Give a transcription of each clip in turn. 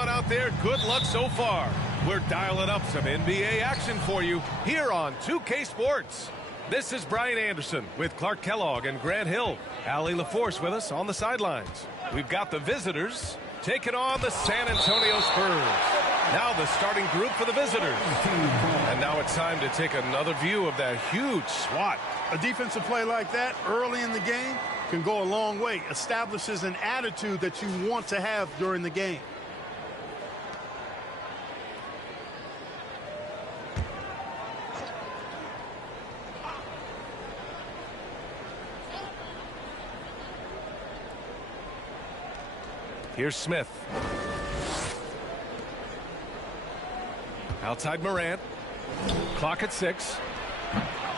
everyone out there, good luck so far. We're dialing up some NBA action for you here on 2K Sports. This is Brian Anderson with Clark Kellogg and Grant Hill. Allie LaForce with us on the sidelines. We've got the visitors taking on the San Antonio Spurs. Now the starting group for the visitors. And now it's time to take another view of that huge swat. A defensive play like that early in the game can go a long way. Establishes an attitude that you want to have during the game. Here's Smith. Outside Morant. Clock at 6.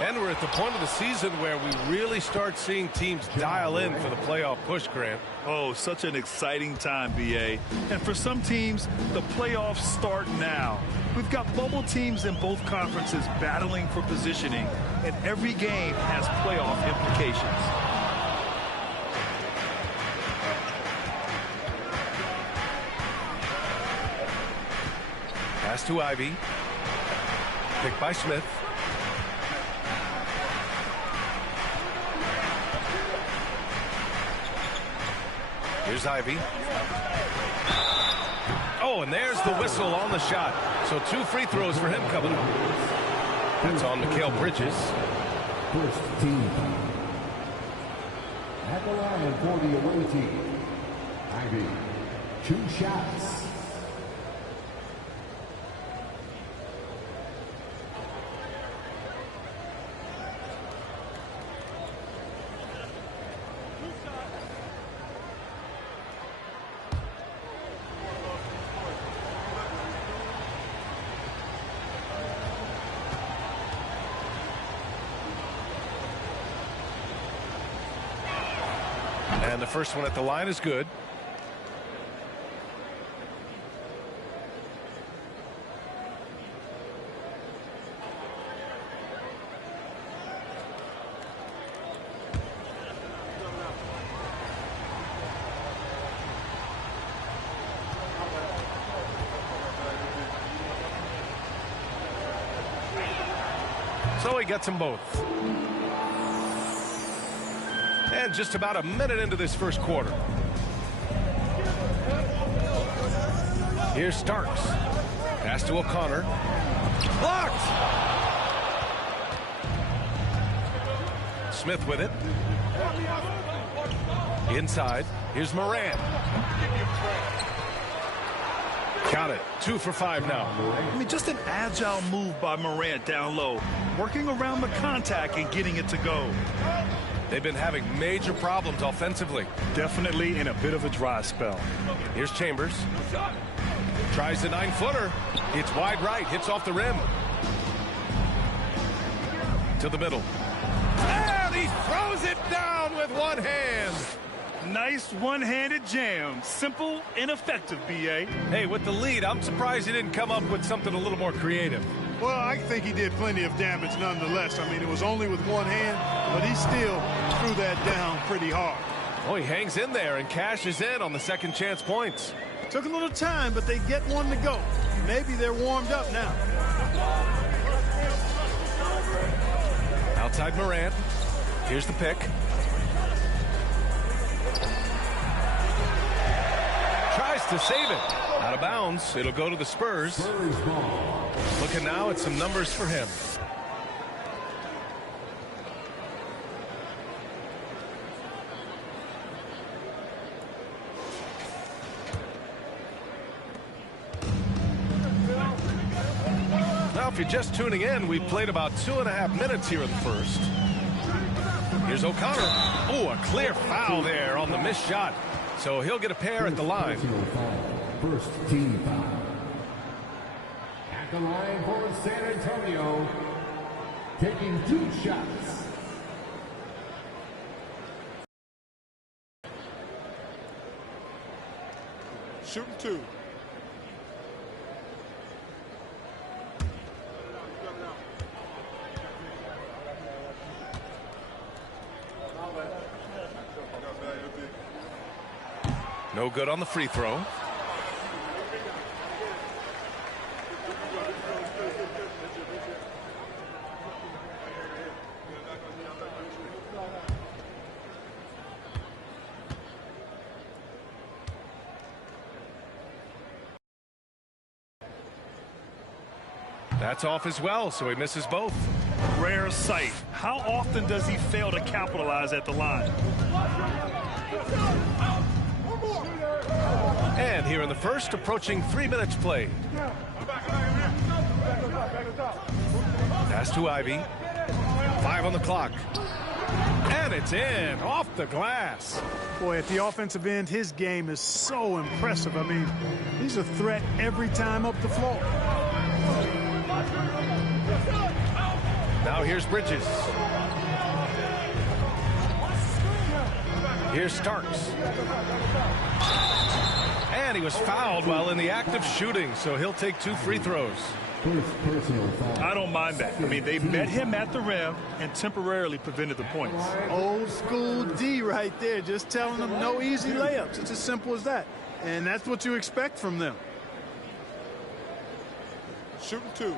And we're at the point of the season where we really start seeing teams dial in for the playoff push, Grant. Oh, such an exciting time, B.A. And for some teams, the playoffs start now. We've got bubble teams in both conferences battling for positioning, and every game has playoff implications. Pass to Ivy. Picked by Smith. Here's Ivy. Oh, and there's the whistle on the shot. So 2 free throws for him coming up. That's on Mikal Bridges. First team. At the line for the away team. Ivy. 2 shots. And the first one at the line is good. So he gets them both. And just about a minute into this first quarter. Here's Starks. Pass to O'Connor. Blocked! Smith with it. Inside. Here's Morant. Got it. 2 for 5 now. I mean, just an agile move by Morant down low, working around the contact and getting it to go. They've been having major problems offensively. Definitely in a bit of a dry spell. Here's Chambers. Tries the 9-footer. It's wide right. Hits off the rim. To the middle. And he throws it down with one hand. Nice one-handed jam. Simple and effective, B.A. Hey, with the lead, I'm surprised he didn't come up with something a little more creative. Well, I think he did plenty of damage nonetheless. I mean, it was only with one hand, but he still threw that down pretty hard. Oh, he hangs in there and cashes in on the second chance points. Took a little time, but they get one to go. Maybe they're warmed up now. Outside Morant. Here's the pick. Tries to save it. Out of bounds. It'll go to the Spurs. Looking now at some numbers for him. Now, if you're just tuning in, we've played about 2.5 minutes here in the first. Here's O'Connor. Oh, a clear foul there on the missed shot. So he'll get a pair at the line. First team foul. At the line for San Antonio, taking 2 shots. Shooting 2. No good on the free throw. That's off as well, so he misses both. Rare sight. How often does he fail to capitalize at the line? And here in the first, approaching 3 minutes played. Pass to Ivy. 5 on the clock. And it's in, off the glass. Boy, at the offensive end, his game is so impressive. I mean, he's a threat every time up the floor. Now here's Bridges. Here's Starks. And he was fouled while in the act of shooting, so he'll take 2 free throws. I don't mind that. I mean, they met him at the rim and temporarily prevented the points. Old school D right there, just telling them no easy layups. It's as simple as that. And that's what you expect from them. Shooting 2.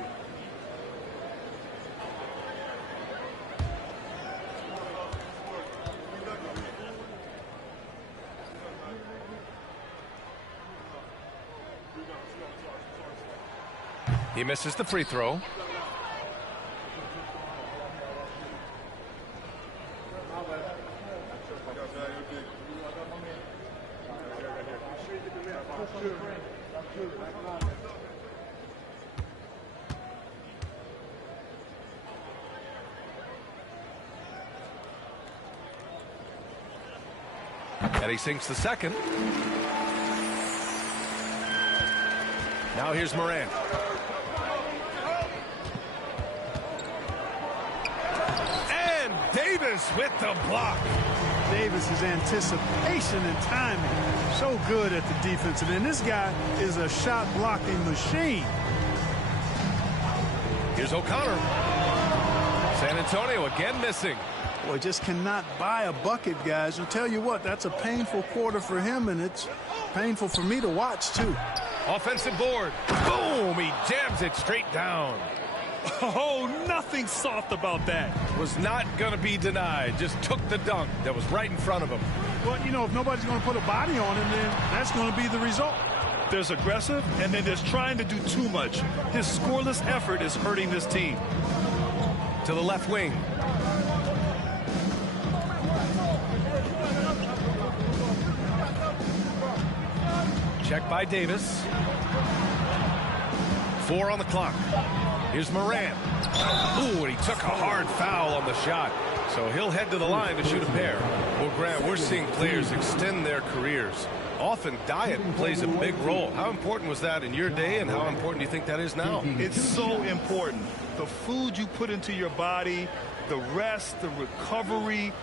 He misses the free throw. And he sinks the second. Now here's Morant. And Davis with the block. Davis's anticipation and timing, so good at the defensive end. This guy is a shot blocking machine. Here's O'Connor. San Antonio again missing. Boy, just cannot buy a bucket, guys. I'll tell you what, that's a painful quarter for him, and it's painful for me to watch, too. Offensive board. Boom! He jams it straight down. Oh, nothing soft about that. Was not going to be denied. Just took the dunk that was right in front of him. Well, you know, if nobody's going to put a body on him, then that's going to be the result. There's aggressive, and then there's trying to do too much. His scoreless effort is hurting this team. To the left wing. Check by Davis. 4 on the clock. Here's Morant. Ooh, and he took a hard foul on the shot. So he'll head to the line to shoot a pair. Well, Grant, we're seeing players extend their careers. Often diet plays a big role. How important was that in your day, and how important do you think that is now? It's so important. The food you put into your body, the rest, the recovery,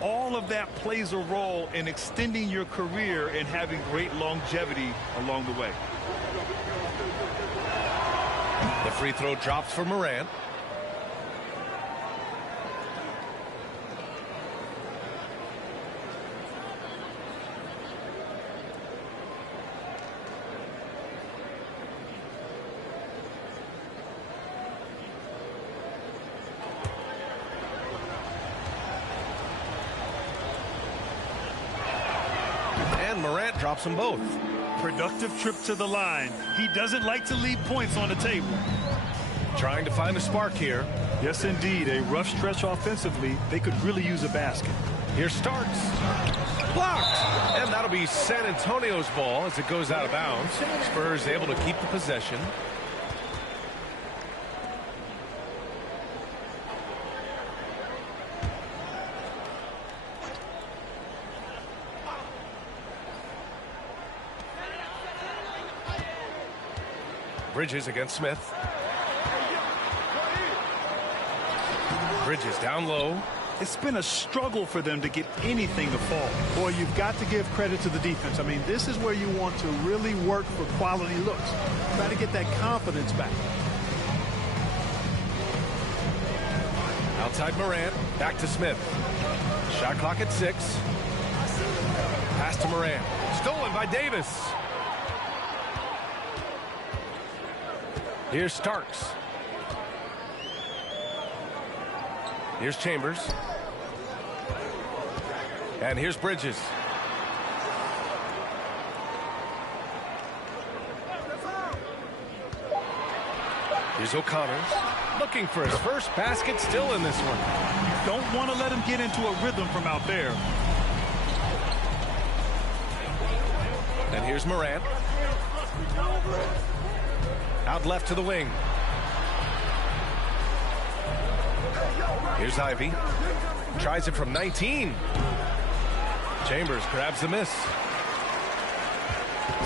all of that plays a role in extending your career and having great longevity along the way. The free throw drops for Morant. And Morant drops them both. Productive trip to the line. He doesn't like to leave points on the table. Trying to find a spark here. Yes, indeed. A rough stretch offensively. They could really use a basket. Here's Starks. Blocked. And that'll be San Antonio's ball as it goes out of bounds. Spurs able to keep the possession. Bridges against Smith. Bridges down low. It's been a struggle for them to get anything to fall. Boy, you've got to give credit to the defense. I mean, this is where you want to really work for quality looks. Try to get that confidence back. Outside Morant. Back to Smith. Shot clock at 6. Pass to Morant. Stolen by Davis. Here's Starks. Here's Chambers. And here's Bridges. Here's O'Connor looking for his first basket, still in this one. You don't want to let him get into a rhythm from out there. And here's Morant. Out left to the wing. Here's Ivy. Tries it from 19. Chambers grabs the miss.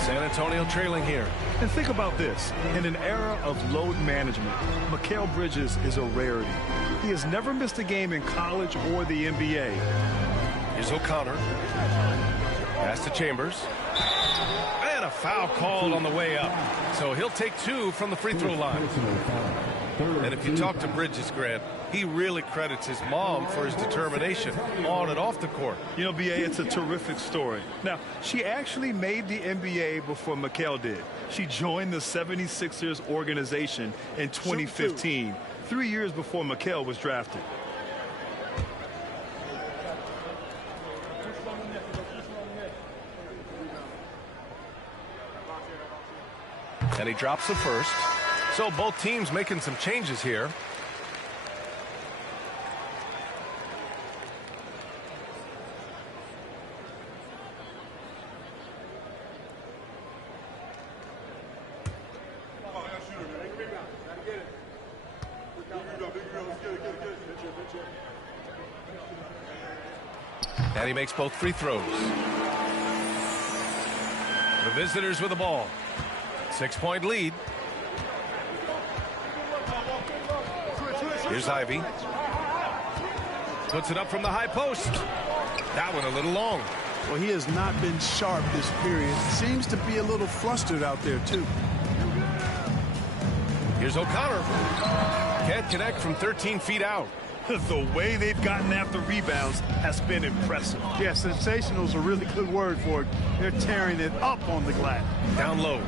San Antonio trailing here. And think about this. In an era of load management, Mikal Bridges is a rarity. He has never missed a game in college or the NBA. Here's O'Connor. Pass to Chambers. And a foul called on the way up. So he'll take 2 from the free throw line. And if you talk to Bridges, Grant, he really credits his mom for his determination on and off the court. You know, B.A., it's a terrific story. Now, she actually made the NBA before Mikal did. She joined the 76ers organization in 2015, 3 years before Mikal was drafted. And he drops the first. So both teams making some changes here. And he makes both free throws. The visitors with the ball. 6-point lead. Here's Ivy. Puts it up from the high post. That one a little long. Well, he has not been sharp this period. Seems to be a little flustered out there, too. Here's O'Connor. Can't connect from 13 feet out. The way they've gotten after rebounds has been impressive. Yeah, sensational is a really good word for it. They're tearing it up on the glass. Down low.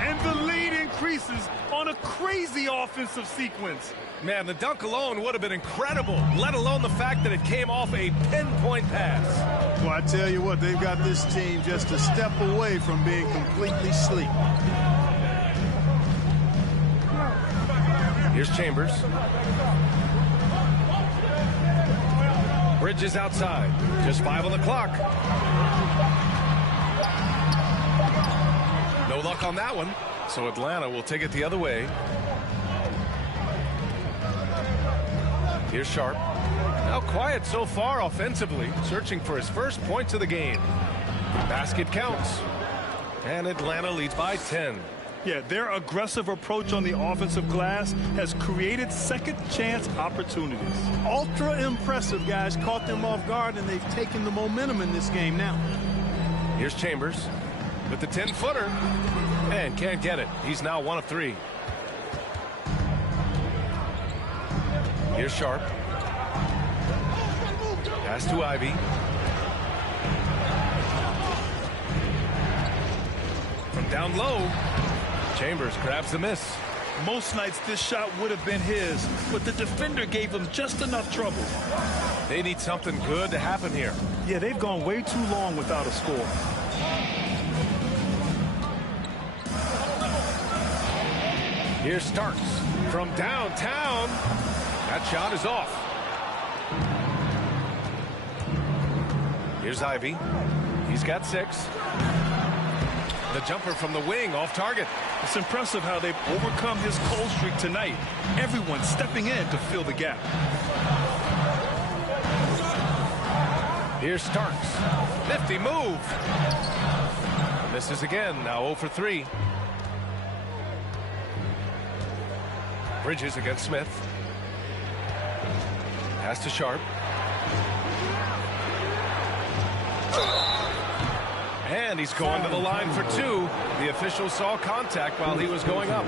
And the lead increases on a crazy offensive sequence. Man, the dunk alone would have been incredible, let alone the fact that it came off a pinpoint pass. Well, I tell you what, they've got this team just a step away from being completely sleep. Here's Chambers. Bridges outside. Just 5 on the clock. No luck on that one. So Atlanta will take it the other way. Here's Sharp. Now quiet so far offensively, searching for his first points of the game. Basket counts. And Atlanta leads by 10. Yeah, their aggressive approach on the offensive glass has created second chance opportunities. Ultra impressive, guys. Caught them off guard, and they've taken the momentum in this game now. Here's Chambers with the 10-footer. And can't get it. He's now 1 of 3. Here's Sharp. Pass to Ivy. From down low, Chambers grabs the miss. Most nights this shot would have been his, but the defender gave him just enough trouble. They need something good to happen here. Yeah, they've gone way too long without a score. Here's Starks from downtown. That shot is off. Here's Ivy. He's got 6. The jumper from the wing off target. It's impressive how they've overcome his cold streak tonight. Everyone stepping in to fill the gap. Here's Starks. Nifty move. Misses again. Now 0 for 3. Bridges against Smith. Pass to Sharp. And he's going to the line for 2. The official saw contact while he was going up.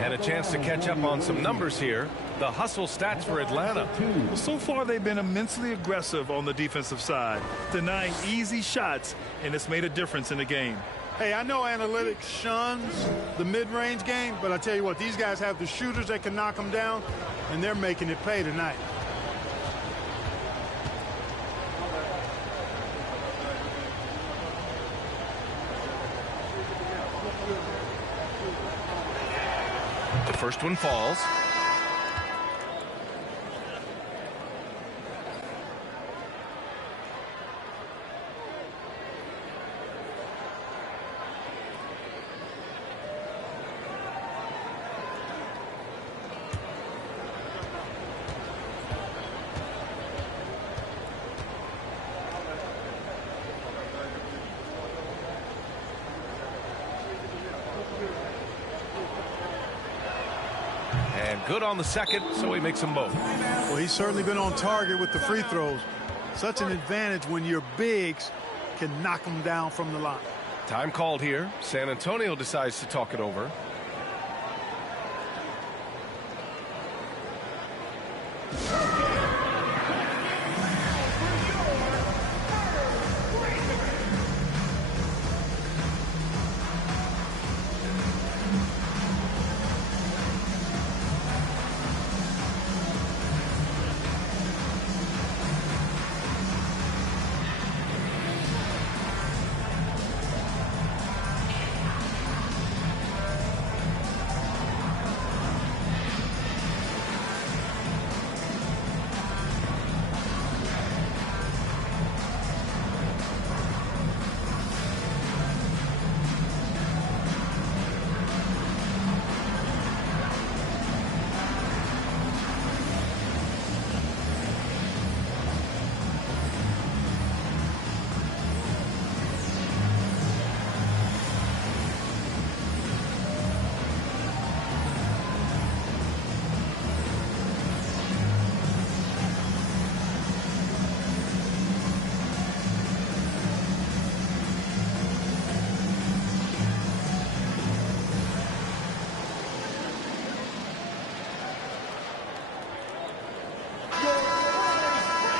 And a chance to catch up on some numbers here. The hustle stats for Atlanta. So far, they've been immensely aggressive on the defensive side, denying easy shots, and it's made a difference in the game. Hey, I know analytics shuns the mid-range game, but I tell you what, these guys have the shooters that can knock them down, and they're making it pay tonight. First one falls. And good on the second, so he makes them both. Well, he's certainly been on target with the free throws. Such an advantage when your bigs can knock them down from the line. Time called here. San Antonio decides to talk it over.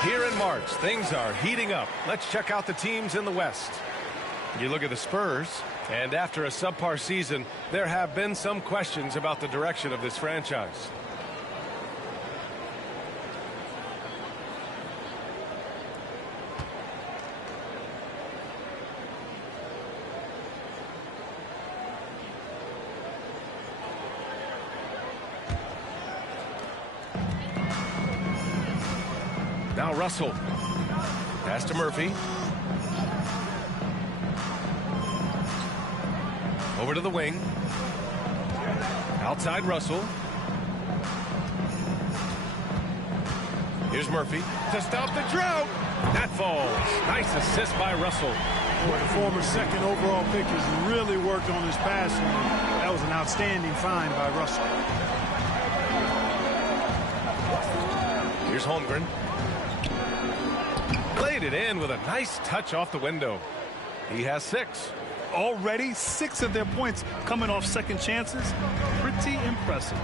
Here in March, things are heating up. Let's check out the teams in the West. You look at the Spurs, and after a subpar season, there have been some questions about the direction of this franchise. Now Russell. Pass to Murphy. Over to the wing. Outside Russell. Here's Murphy to stop the drought. That falls. Nice assist by Russell. Well, the former second overall pick has really worked on his passing. That was an outstanding find by Russell. Here's Holmgren. Played it in with a nice touch off the window. He has 6. Already 6 of their points coming off second chances. Pretty impressive.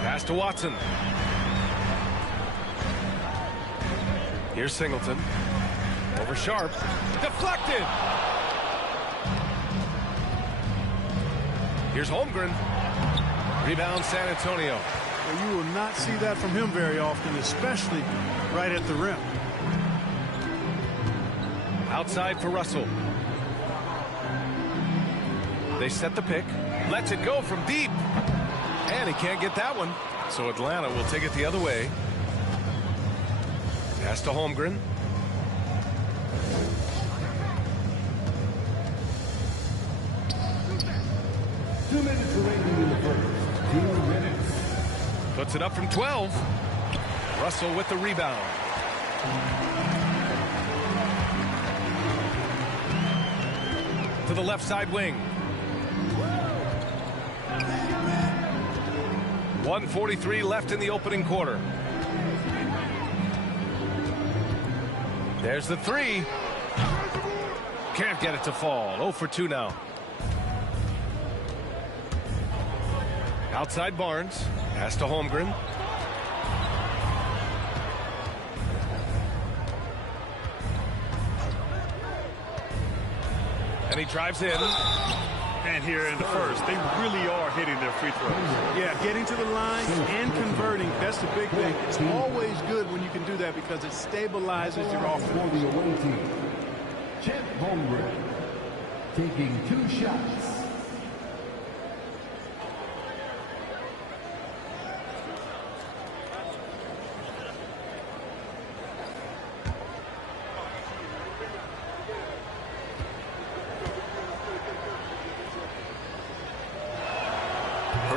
Pass to Watson. Here's Singleton. Over Sharp. Deflected. Here's Holmgren. Rebound San Antonio. Well, you will not see that from him very often, especially right at the rim. Outside for Russell. They set the pick. Lets it go from deep. And he can't get that one. So Atlanta will take it the other way. Pass to Holmgren. Two minutes remaining in the first. 2 minutes. Puts it up from 12. Russell with the rebound. To the left side wing. 1:43 left in the opening quarter. There's the 3. Can't get it to fall. 0 for 2 now. Outside Barnes. Pass to Holmgren. And he drives in. And here in the first, they really are hitting their free throws. Yeah, getting to the line and converting, that's the big thing. It's always good when you can do that because it stabilizes your For offense. the away team, Chet Holmgren taking 2 shots.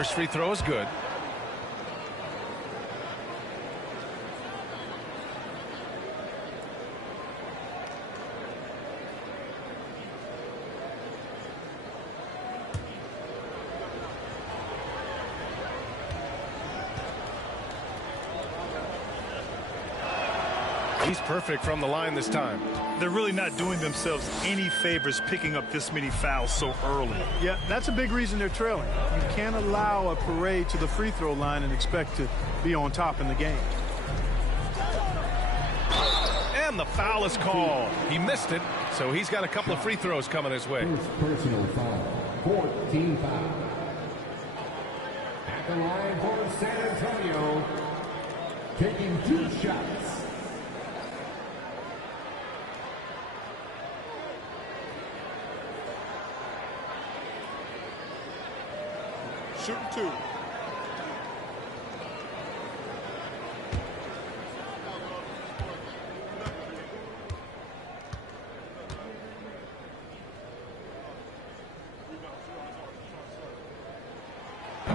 First free throw is good. He's perfect from the line this time. They're really not doing themselves any favors picking up this many fouls so early. Yeah, that's a big reason they're trailing. You can't allow a parade to the free throw line and expect to be on top in the game. And the foul is called. He missed it, so he's got a couple of free throws coming his way. First personal foul, 14 foul. At the line for San Antonio, taking 2 shots. Shooting 2.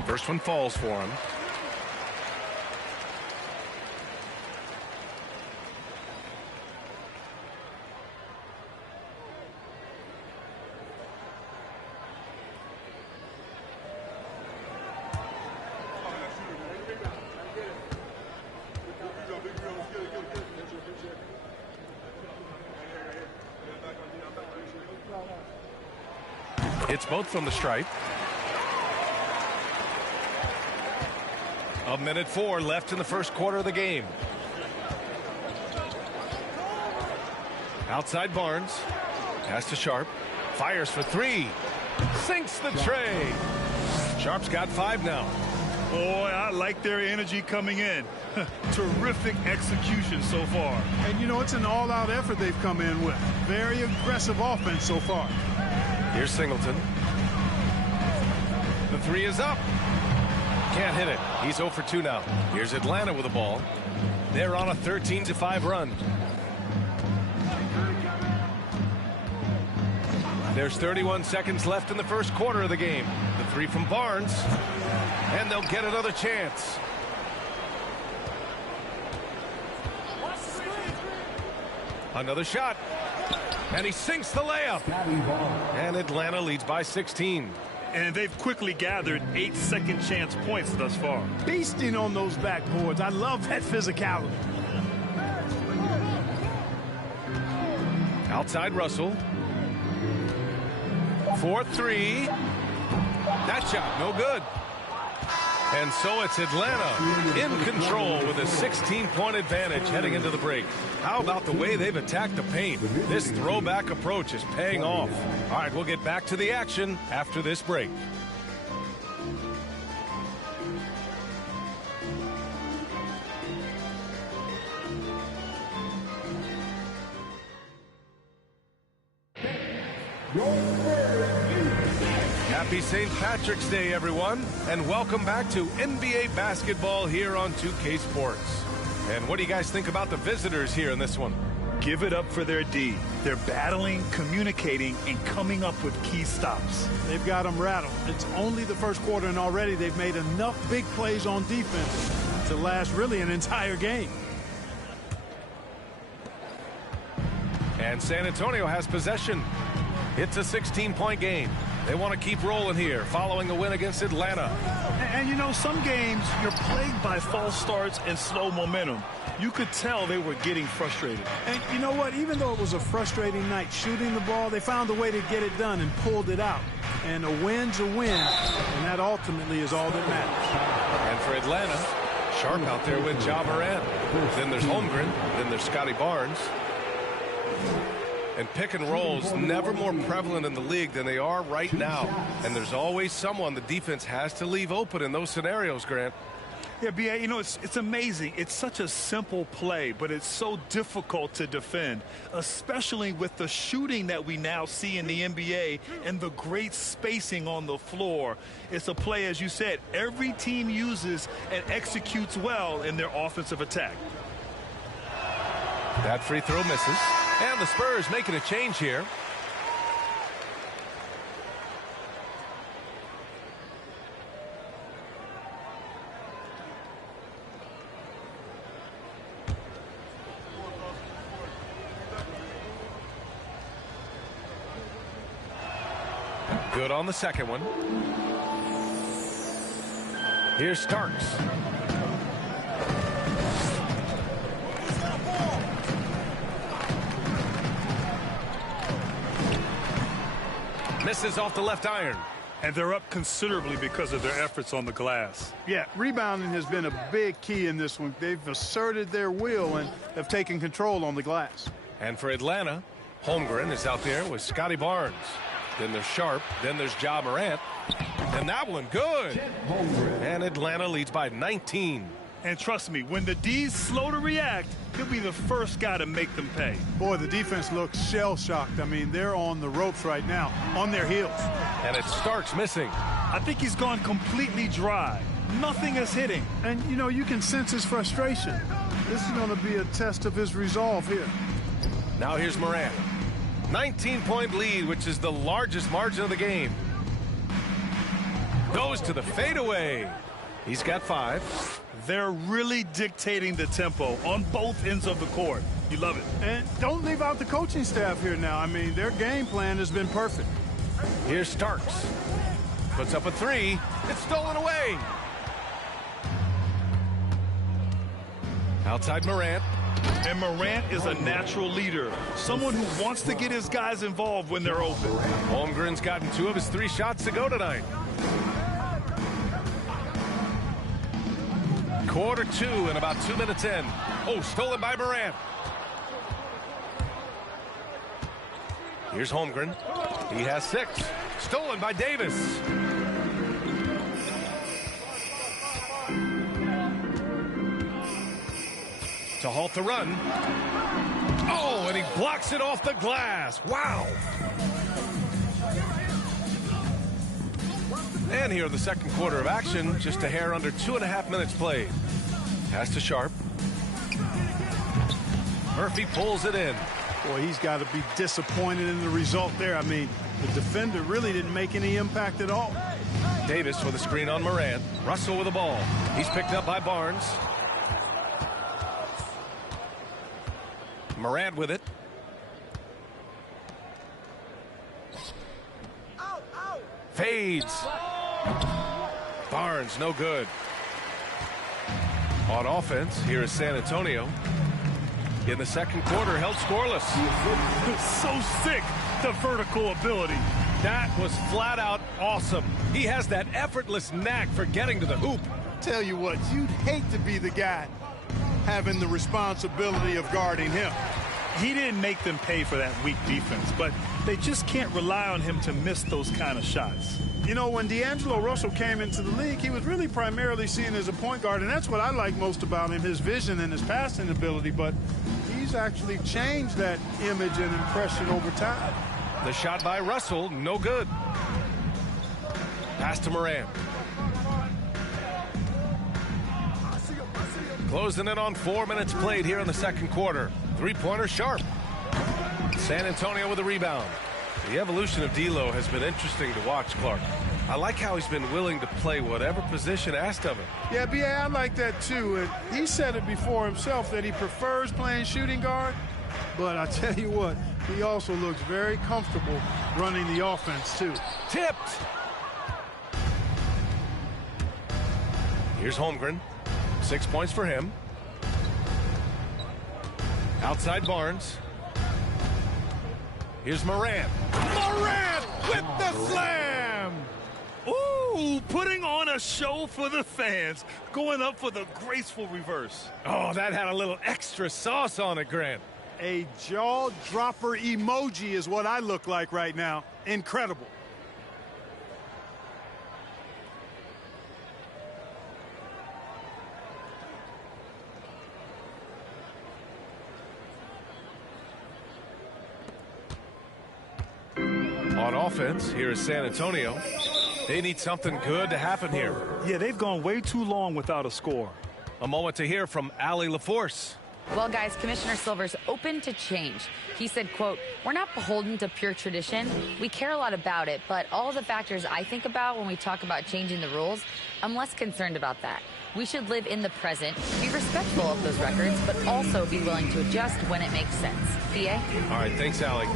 First one falls for him. It's both from the stripe. A minute 4 left in the first quarter of the game. Outside Barnes. Pass to Sharp. Fires for 3. Sinks the tray. Sharp's got 5 now. Boy, I like their energy coming in. Terrific execution so far. And, you know, it's an all-out effort they've come in with. Very aggressive offense so far. Here's Singleton. The 3 is up. Can't hit it. He's 0 for 2 now. Here's Atlanta with the ball. They're on a 13-5 run. There's 31 seconds left in the first quarter of the game. The 3 from Barnes. And they'll get another chance. Another shot. And he sinks the layup. And Atlanta leads by 16. And they've quickly gathered 8 second chance points thus far. Feasting on those backboards. I love that physicality. Outside Russell. 4-3. That shot, no good. And so it's Atlanta in control with a 16-point advantage heading into the break. How about the way they've attacked the paint? This throwback approach is paying off. All right, we'll get back to the action after this break. Happy St. Patrick's Day, everyone, and welcome back to NBA basketball here on 2K Sports. And what do you guys think about the visitors here in this one? Give it up for their D. They're battling, communicating, and coming up with key stops. They've got them rattled. It's only the first quarter, and already they've made enough big plays on defense to last really an entire game. And San Antonio has possession. It's a 16-point game. They want to keep rolling here following a win against Atlanta. And you know, some games you're plagued by false starts and slow momentum. You could tell they were getting frustrated. And you know what? Even though it was a frustrating night shooting the ball, they found a way to get it done and pulled it out. And a win's a win, and that ultimately is all that matters. And for Atlanta, Sharp out there with Ja Morant. Then there's Holmgren. Then there's Scotty Barnes. And pick and rolls never more prevalent in the league than they are right now. And there's always someone the defense has to leave open in those scenarios, Grant. Yeah, B.A., you know, it's amazing. It's such a simple play, but it's so difficult to defend, especially with the shooting that we now see in the NBA and the great spacing on the floor. It's a play, as you said, every team uses and executes well in their offensive attack. That free throw misses. And the Spurs making a change here. Good on the second one. Here's Starks. Misses off the left iron. And they're up considerably because of their efforts on the glass. Yeah, rebounding has been a big key in this one. They've asserted their will and have taken control on the glass. And for Atlanta, Holmgren is out there with Scotty Barnes. Then there's Sharp. Then there's Ja Morant. And that one good. And Atlanta leads by 19. And trust me, when the D's slow to react, he'll be the first guy to make them pay. Boy, the defense looks shell-shocked. I mean, they're on the ropes right now, on their heels. And it's Starks missing. I think he's gone completely dry. Nothing is hitting. And, you know, you can sense his frustration. This is going to be a test of his resolve here. Now here's Morant. 19-point lead, which is the largest margin of the game. Goes to the fadeaway. He's got 5. They're really dictating the tempo on both ends of the court. You love it. And don't leave out the coaching staff here now. I mean, their game plan has been perfect. Here's Starks. Puts up a 3. It's stolen away. Outside Morant. And Morant is a natural leader. Someone who wants to get his guys involved when they're open. Holmgren's gotten 2 of his 3 shots to go tonight. Quarter 2 and about 2 minutes in. Oh, stolen by Morant. Here's Holmgren. He has 6. Stolen by Davis. To halt the run. Oh, and he blocks it off the glass. Wow. And here in the second quarter of action, just a hair under 2.5 minutes played. Pass to Sharp. Murphy pulls it in. Boy, he's got to be disappointed in the result there. I mean, the defender really didn't make any impact at all. Davis with a screen on Morant. Russell with the ball. He's picked up by Barnes. Morant with it. Fades. Barnes, no good. On offense, here is San Antonio. In the second quarter, held scoreless. So sick, the vertical ability. That was flat out awesome. He has that effortless knack for getting to the hoop. Tell you what, you'd hate to be the guy having the responsibility of guarding him. He didn't make them pay for that weak defense, but they just can't rely on him to miss those kind of shots. You know, when D'Angelo Russell came into the league, he was really primarily seen as a point guard, and that's what I like most about him, his vision and his passing ability, but he's actually changed that image and impression over time. The shot by Russell, no good. Pass to Morant. Closing in on 4 minutes played here in the second quarter. Three-pointer Sharp. San Antonio with a rebound. The evolution of D'Lo has been interesting to watch, Clark. I like how he's been willing to play whatever position asked of him. Yeah, B.A., I like that too. And he said it before himself that he prefers playing shooting guard. But I tell you what, he also looks very comfortable running the offense too. Tipped. Here's Holmgren. 6 points for him. Outside Barnes. Here's Morant. Morant with the slam! Ooh, putting on a show for the fans. Going up for the graceful reverse. Oh, that had a little extra sauce on it, Grant. A jaw-dropper emoji is what I look like right now. Incredible. On offense, here is San Antonio. They need something good to happen here. Yeah, they've gone way too long without a score. A moment to hear from Allie LaForce. Well, guys, Commissioner Silver's open to change. He said, quote, "We're not beholden to pure tradition. We care a lot about it, but all the factors I think about when we talk about changing the rules, I'm less concerned about that. We should live in the present, be respectful of those records, but also be willing to adjust when it makes sense." B.A.? All right, thanks, Allie.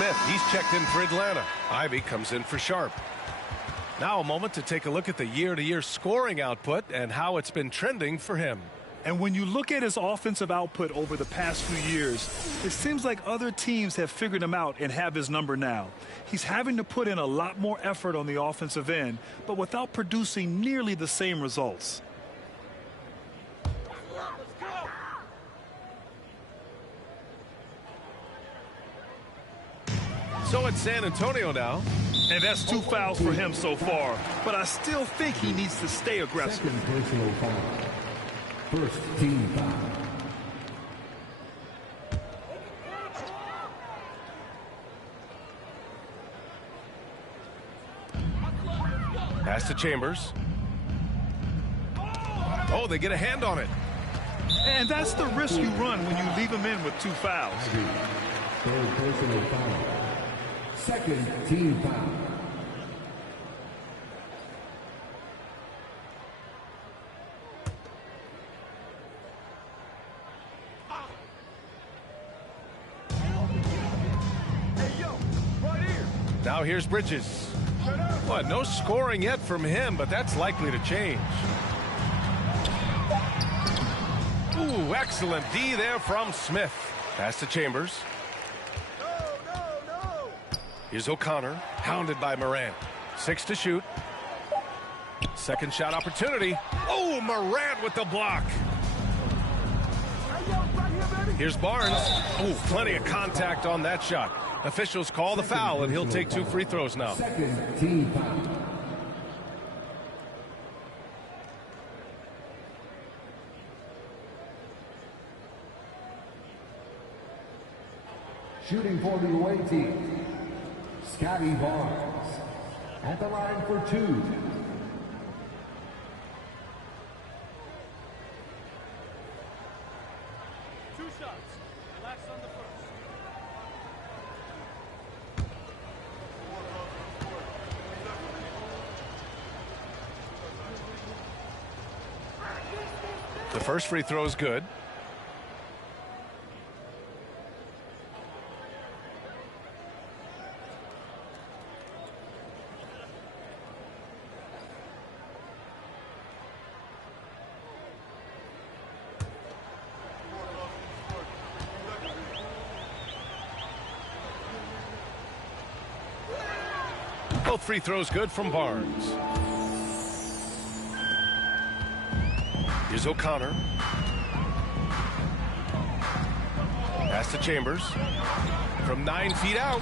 Smith, he's checked in for Atlanta. Ivy comes in for Sharp. Now a moment to take a look at the year-to-year scoring output and how it's been trending for him. And when you look at his offensive output over the past few years, it seems like other teams have figured him out and have his number now. He's having to put in a lot more effort on the offensive end, but without producing nearly the same results. So it's San Antonio now. And that's 2 fouls for him so far, but I still think he needs to stay aggressive. Second personal foul. First team foul. Pass to Chambers. Oh, they get a hand on it. And that's the risk you run when you leave him in with 2 fouls. Third personal foul. Second team foul. Now here's Bridges. Well, no scoring yet from him, but that's likely to change. Ooh, excellent D there from Smith. Pass to Chambers. Here's O'Connor, hounded by Morant. 6 to shoot. Second shot opportunity. Oh, Morant with the block. Here's Barnes. Oh, plenty of contact on that shot. Officials call the foul, and he'll take 2 free throws now. Second team foul. Shooting for the away team, Scotty Barnes at the line for 2. 2 shots. Relax on the first. The first free throw is good. Both free throws good from Barnes. Here's O'Connor. Pass to Chambers. From 9 feet out.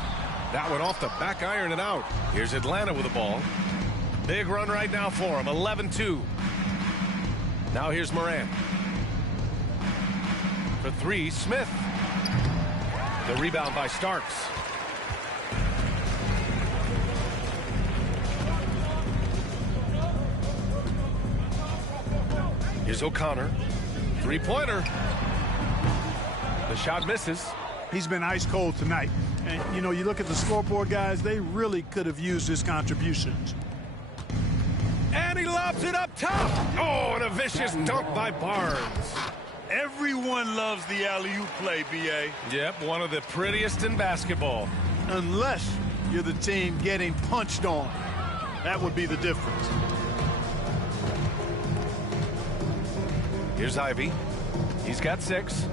That one off the back iron and out. Here's Atlanta with the ball. Big run right now for him. 11-2. Now here's Morant. For 3, Smith. The rebound by Starks. Here's O'Connor. 3-pointer. The shot misses. He's been ice cold tonight. And, you know, you look at the scoreboard, guys, they really could have used his contributions. And he lobs it up top. Oh, and a vicious dunk by Barnes. Everyone loves the alley-oop play, B.A. Yep, one of the prettiest in basketball. Unless you're the team getting punched on. That would be the difference. Here's Ivy. He's got 6.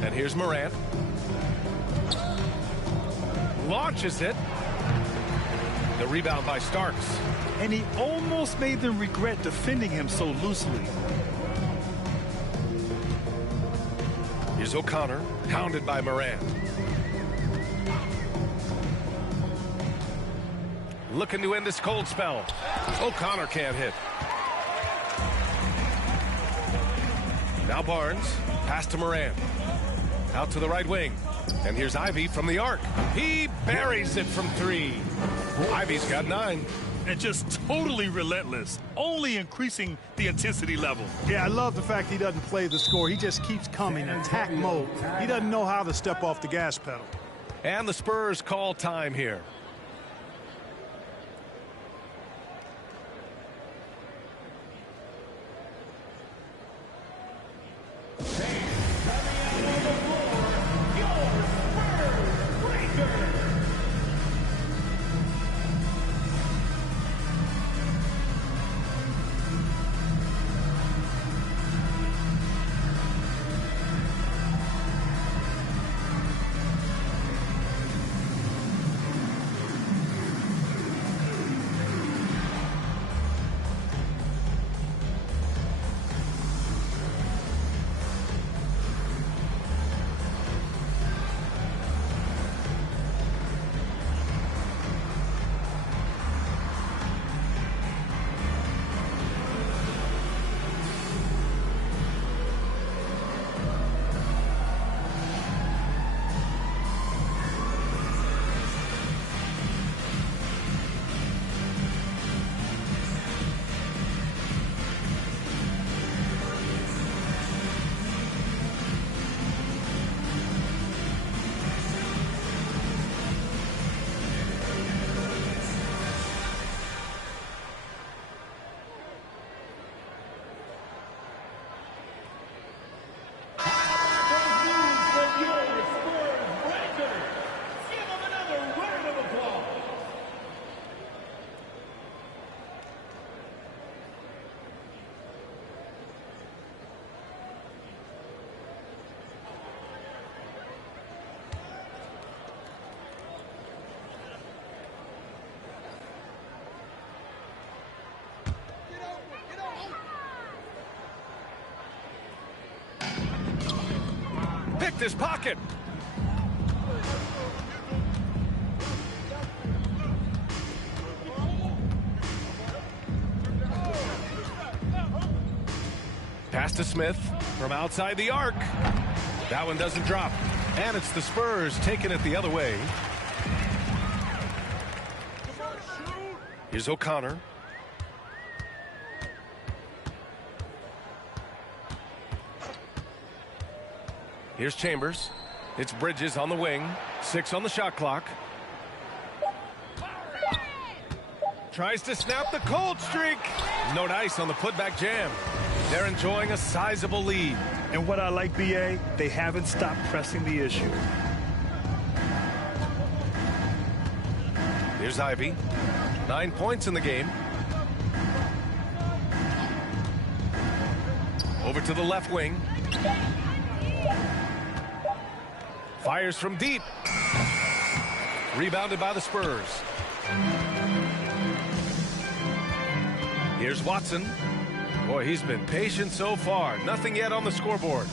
And here's Morant. Launches it. The rebound by Starks. And he almost made them regret defending him so loosely. Here's O'Connor, hounded by Morant. Looking to end this cold spell. O'Connor can't hit. Now Barnes, pass to Morant. Out to the right wing. And here's Ivy from the arc. He buries it from 3. Ivy's got 9. And just totally relentless, only increasing the intensity level. Yeah, I love the fact he doesn't play the score. He just keeps coming, attack mode. He doesn't know how to step off the gas pedal. And the Spurs call time here. picked his pocket. Pass to Smith from outside the arc. That one doesn't drop. And it's the Spurs taking it the other way. Here's O'Connor. Here's Chambers. It's Bridges on the wing. 6 on the shot clock. Tries to snap the cold streak. No dice on the putback jam. They're enjoying a sizable lead. And what I like, BA, they haven't stopped pressing the issue. Here's Ivy. 9 points in the game. Over to the left wing. Fires from deep. Rebounded by the Spurs. Here's Watson. Boy, he's been patient so far. Nothing yet on the scoreboard.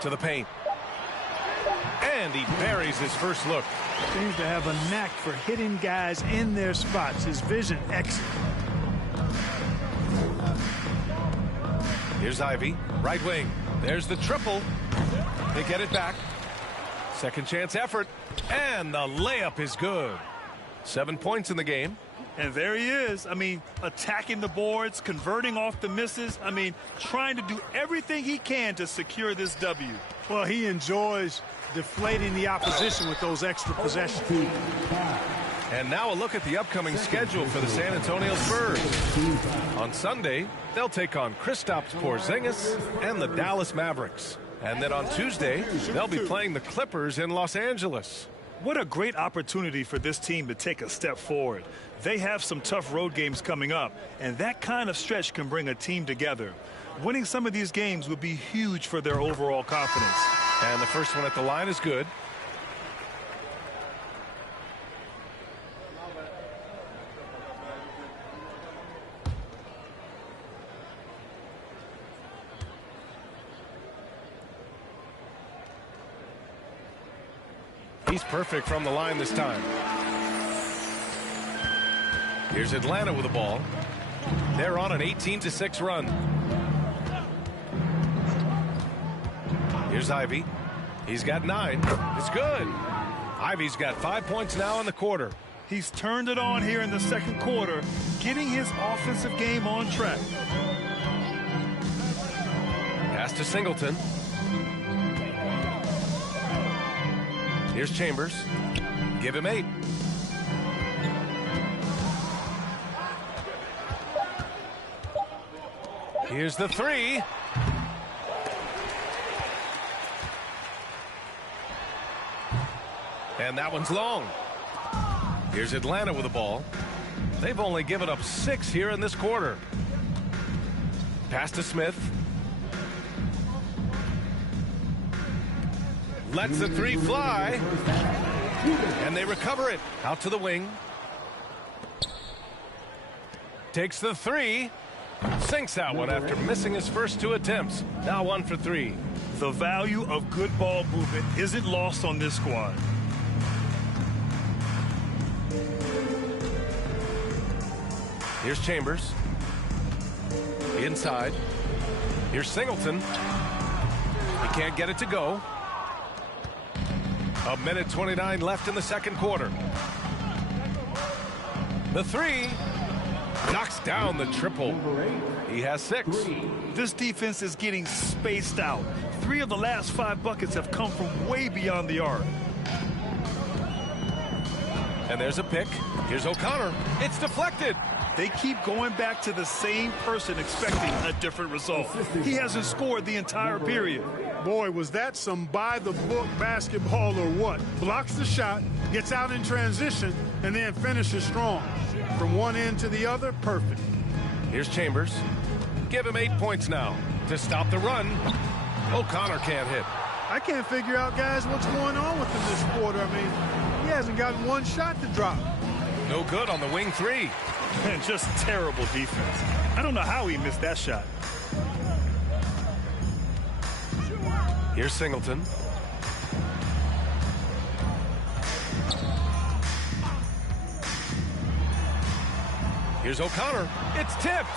To the paint. And he buries his first look. Seems to have a knack for hitting guys in their spots. His vision excellent. Here's Ivy. Right wing. There's the triple. They get it back. Second chance effort. And the layup is good. 7 points in the game. And there he is. I mean, attacking the boards, converting off the misses. I mean, trying to do everything he can to secure this W. Well, he enjoys deflating the opposition with those extra possessions. And now a look at the upcoming schedule for the San Antonio Spurs. On Sunday, they'll take on Kristaps Porzingis and the Dallas Mavericks. And then on Tuesday, they'll be playing the Clippers in Los Angeles. What a great opportunity for this team to take a step forward. They have some tough road games coming up, and that kind of stretch can bring a team together. Winning some of these games would be huge for their overall confidence. And the first one at the line is good. He's perfect from the line this time. Here's Atlanta with the ball. They're on an 18-6 run. Here's Ivy. He's got 9. It's good. Ivy's got 5 points now in the quarter. He's turned it on here in the second quarter, getting his offensive game on track. Pass to Singleton. Here's Chambers. Give him 8. Here's the 3. And that one's long. Here's Atlanta with the ball. They've only given up 6 here in this quarter. Pass to Smith. Lets the 3 fly. And they recover it. Out to the wing. Takes the 3. Sinks that one after missing his first 2 attempts. Now 1 for 3. The value of good ball movement isn't lost on this squad. Here's Chambers. Inside. Here's Singleton. He can't get it to go. 1:29 left in the second quarter. The 3 knocks down the triple. He has 6. This defense is getting spaced out. 3 of the last 5 buckets have come from way beyond the arc. And there's a pick. Here's O'Connor. It's deflected. They keep going back to the same person expecting a different result. He hasn't scored the entire period. Boy, was that some by-the-book basketball or what? Blocks the shot, gets out in transition, and then finishes strong. From one end to the other, perfect. Here's Chambers. Give him 8 points now to stop the run. O'Connor can't hit. I can't figure out, guys, what's going on with him this quarter. I mean, he hasn't gotten one shot to drop. No good on the wing three. And just terrible defense. I don't know how he missed that shot. Here's Singleton. Here's O'Connor. It's tipped.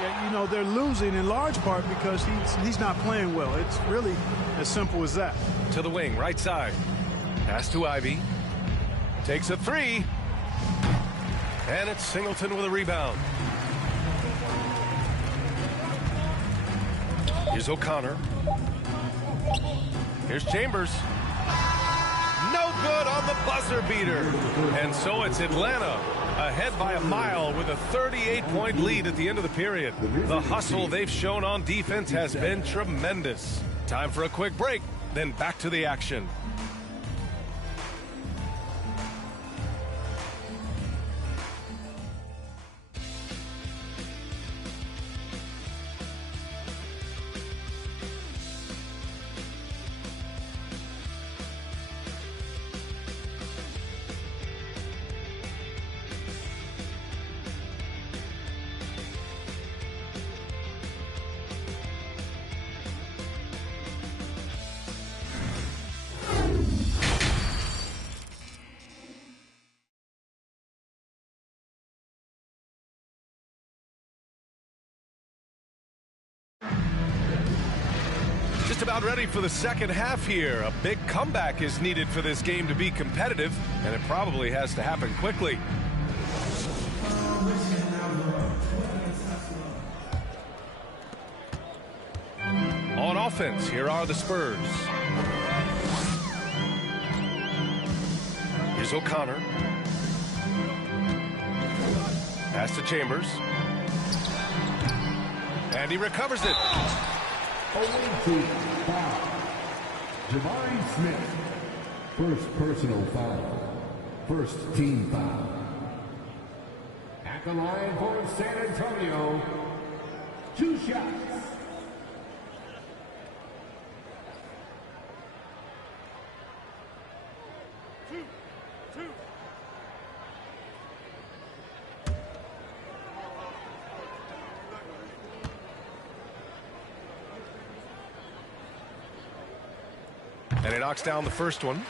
Yeah, you know, they're losing in large part because he's not playing well. It's really as simple as that. To the wing, right side. Pass to Ivy. Takes a three. And it's Singleton with a rebound. Here's O'Connor. Here's Chambers. No good on the buzzer beater. And so it's Atlanta ahead by a mile with a 38-point lead at the end of the period. The hustle they've shown on defense has been tremendous. Time for a quick break, then back to the action. Just about ready for the second half here. A big comeback is needed for this game to be competitive, and it probably has to happen quickly. On offense, here are the Spurs. Here's O'Connor. Pass to Chambers. And he recovers it. Away foul. Jabari Smith. First personal foul. First team foul. At the line for San Antonio. 2 shots. And he knocks down the first one.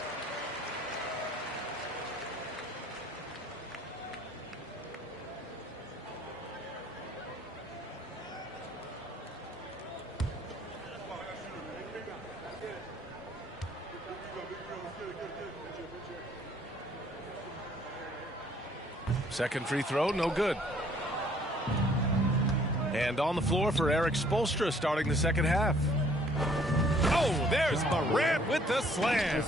Second free throw, no good. And on the floor for Eric Spoelstra starting the second half. Oh, there's Morant with the slam.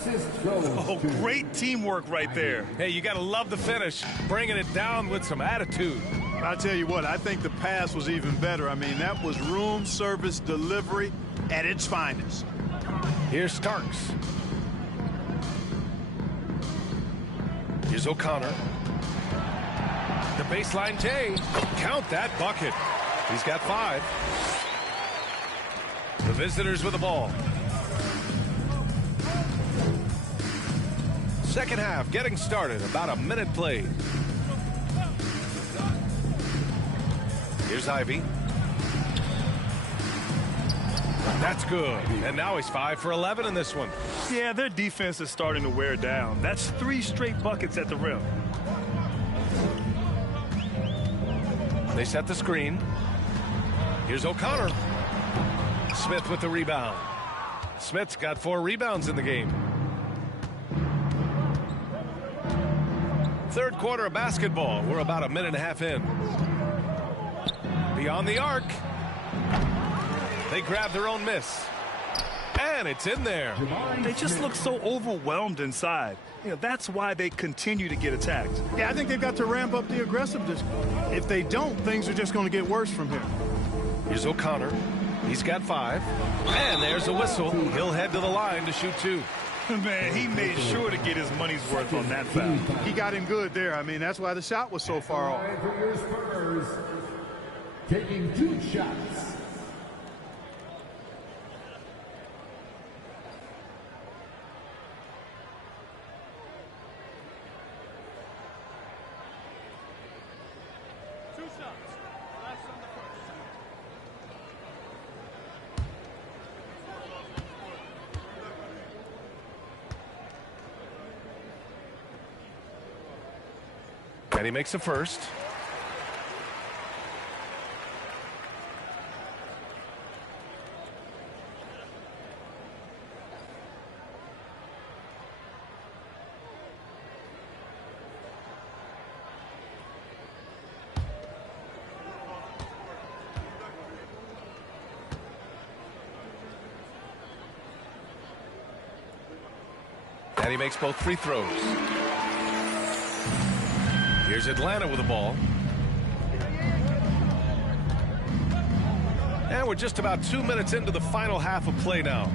Oh, great teamwork right there. Hey, you got to love the finish, bringing it down with some attitude. I'll tell you what, I think the pass was even better. I mean, that was room service delivery at its finest. Here's Starks. Here's O'Connor. The baseline J. Count that bucket. He's got 5. The visitors with the ball. Second half getting started. About a minute played. Here's Ivy. That's good. And now he's 5 for 11 in this one. Yeah, their defense is starting to wear down. That's 3 straight buckets at the rim. They set the screen. Here's O'Connor. Smith with the rebound. Smith's got 4 rebounds in the game. Third quarter of basketball. We're about a minute and a half in. Beyond the arc. They grab their own miss. And it's in there. They just look so overwhelmed inside. You know, that's why they continue to get attacked. Yeah, I think they've got to ramp up the aggressiveness. If they don't, things are just going to get worse from here. Here's O'Connor. He's got 5. And there's a whistle. He'll head to the line to shoot 2. Man, he made sure to get his money's worth on that foul. He got him good there. I mean, that's why the shot was so far off. For your Spurs, taking 2 shots. And he makes a first. And he makes both free throws. Here's Atlanta with the ball. And we're just about 2 minutes into the final half of play now.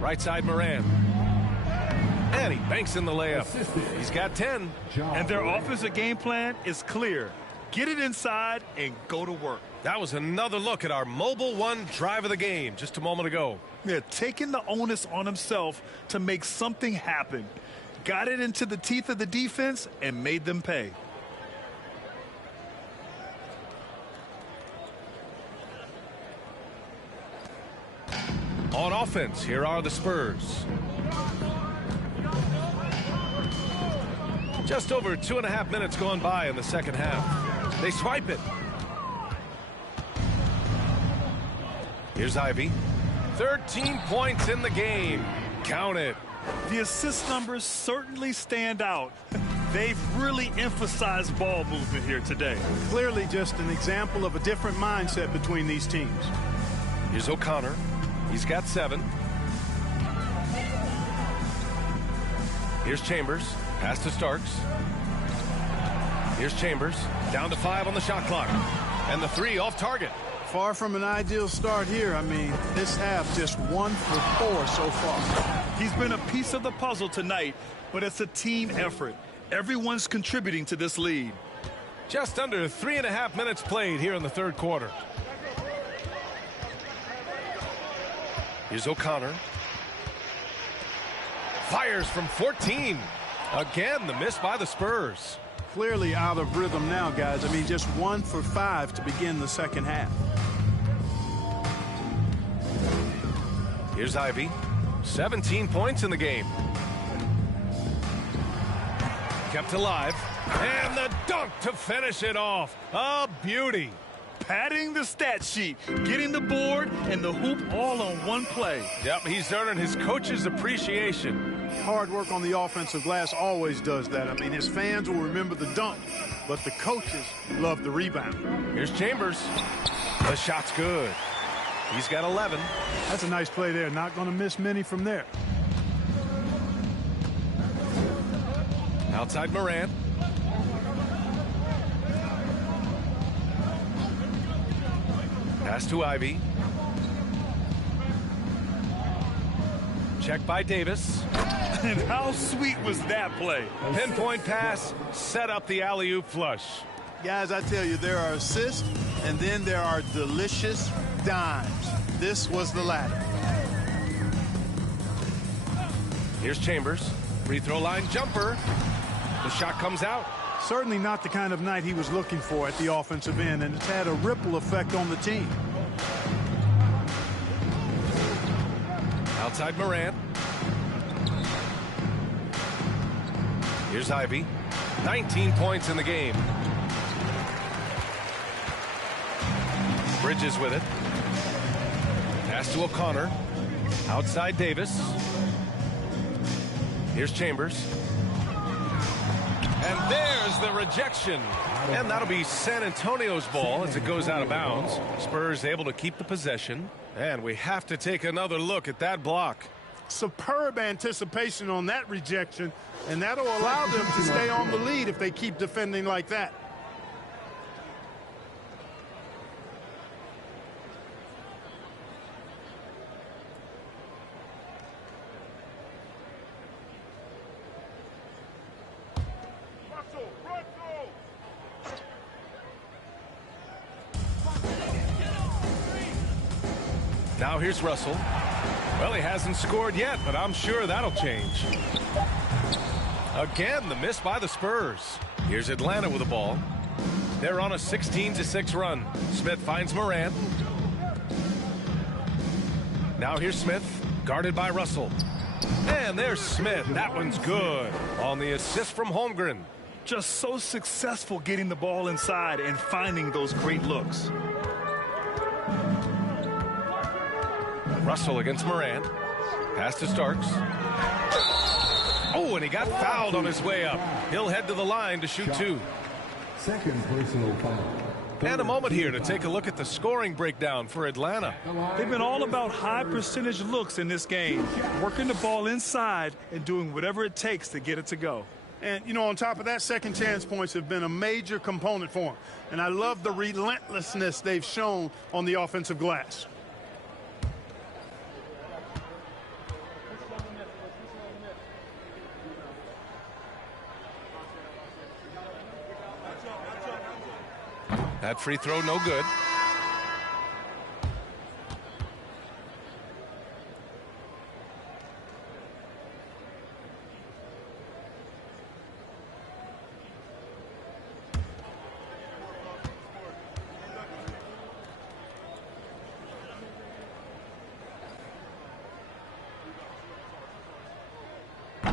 Right side Moran. And he banks in the layup. He's got 10. And their offensive game plan is clear. Get it inside and go to work. That was another look at our Mobile One drive of the game just a moment ago. Yeah, taking the onus on himself to make something happen. Got it into the teeth of the defense and made them pay. On offense, here are the Spurs. Just over 2.5 minutes gone by in the second half. They swipe it. Here's Ivy. 13 points in the game. Count it. The assist numbers certainly stand out. They've really emphasized ball movement here today. Clearly just an example of a different mindset between these teams. Here's O'Connor. He's got 7. Here's Chambers. Pass to Starks. Here's Chambers. Down to 5 on the shot clock. And the 3 off target. Far from an ideal start here. I mean, this half just 1 for 4 so far. He's been a piece of the puzzle tonight, but it's a team effort. Everyone's contributing to this lead. Just under 3.5 minutes played here in the third quarter. Here's O'Connor. Fires from 14. Again, the miss by the Spurs. Clearly out of rhythm now, guys. I mean, just 1 for 5 to begin the second half. Here's Ivy. 17 points in the game. Kept alive. And the dunk to finish it off. A beauty. Padding the stat sheet, getting the board and the hoop all on one play. Yep, he's earning his coach's appreciation. Hard work on the offensive glass always does that. I mean, his fans will remember the dunk, but the coaches love the rebound. Here's Chambers. The shot's good. He's got 11. That's a nice play there. Not going to miss many from there. Outside Moran. Pass to Ivy. Check by Davis. And how sweet was that play? Pinpoint pass, set up the alley-oop flush. Guys, I tell you, there are assists, and then there are delicious dimes. This was the latter. Here's Chambers. Free throw line jumper. The shot comes out. Certainly not the kind of night he was looking for at the offensive end, and it's had a ripple effect on the team. Outside Moran. Here's Ivy. 19 points in the game. Bridges with it. Pass to O'Connor. Outside Davis. Here's Chambers. And there's the rejection. And that'll be San Antonio's ball as it goes out of bounds. Spurs able to keep the possession. And we have to take another look at that block. Superb anticipation on that rejection, and that'll allow them to stay on the lead if they keep defending like that. Now here's Russell. Well, he hasn't scored yet, but I'm sure that'll change. Again, the miss by the Spurs. Here's Atlanta with the ball. They're on a 16-6 run. Smith finds Moran. Now here's Smith, guarded by Russell. And there's Smith. That one's good on the assist from Holmgren. Just so successful getting the ball inside and finding those great looks. Russell against Morant. Pass to Starks. Oh, and he got fouled on his way up. He'll head to the line to shoot two. Second personal foul. And a moment here to take a look at the scoring breakdown for Atlanta. They've been all about high percentage looks in this game, working the ball inside and doing whatever it takes to get it to go. And, you know, on top of that, second chance points have been a major component for them. And I love the relentlessness they've shown on the offensive glass. That free throw no good.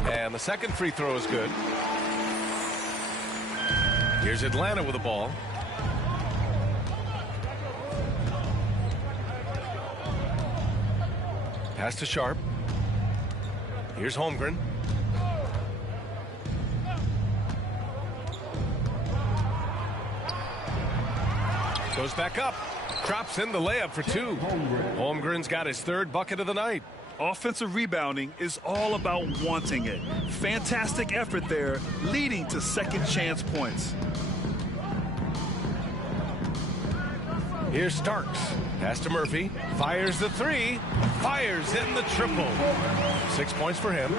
And the second free throw is good. Here's Atlanta with the ball. Pass to Sharp. Here's Holmgren. Goes back up. Drops in the layup for two. Holmgren's got his third bucket of the night. Offensive rebounding is all about wanting it. Fantastic effort there, leading to second chance points. Here's Starks. Pass to Murphy. Fires the three. Fires in the triple. 6 points for him.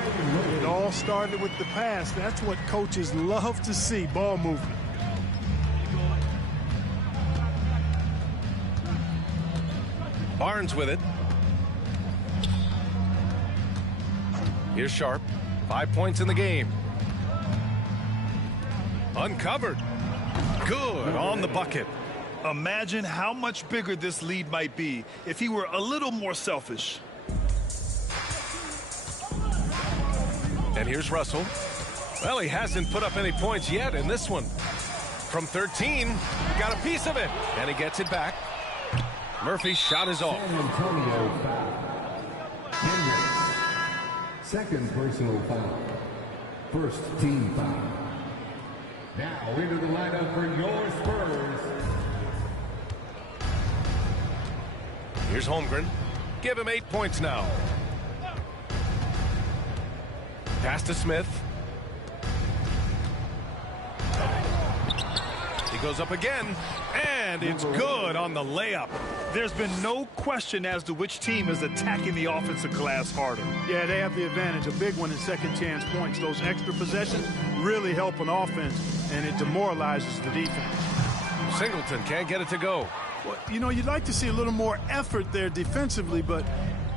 It all started with the pass. That's what coaches love to see, ball movement. Barnes with it. Here's Sharp. 5 points in the game. Uncovered. Good on the bucket. Imagine how much bigger this lead might be if he were a little more selfish. And here's Russell. Well, he hasn't put up any points yet in this one. From 13, got a piece of it, and he gets it back. Murphy's shot is off. San Antonio foul. Hendricks. Second personal foul. First team foul. Now into the lineup for your Spurs. Here's Holmgren. Give him 8 points now. Pass to Smith. He goes up again, and it's good on the layup. There's been no question as to which team is attacking the offensive glass harder. Yeah, they have the advantage. A big one in second chance points. Those extra possessions really help an offense, and it demoralizes the defense. Singleton can't get it to go. Well, you know, you'd like to see a little more effort there defensively, but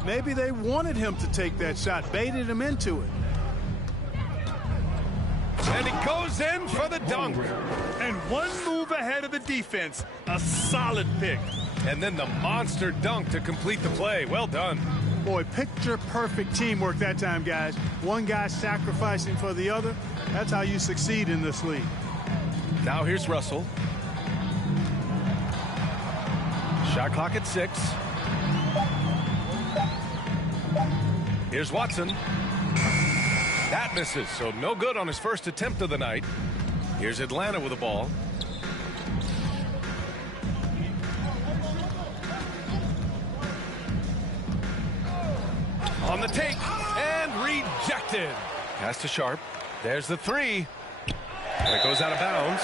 maybe they wanted him to take that shot, baited him into it. And he goes in for the dunk. And one move ahead of the defense. A solid pick. And then the monster dunk to complete the play. Well done. Boy, picture-perfect teamwork that time, guys. One guy sacrificing for the other. That's how you succeed in this league. Now here's Russell. Shot clock at 6. Here's Watson. That misses, so no good on his first attempt of the night. Here's Atlanta with the ball. On the take, and rejected. Pass to Sharp. There's the three. And it goes out of bounds.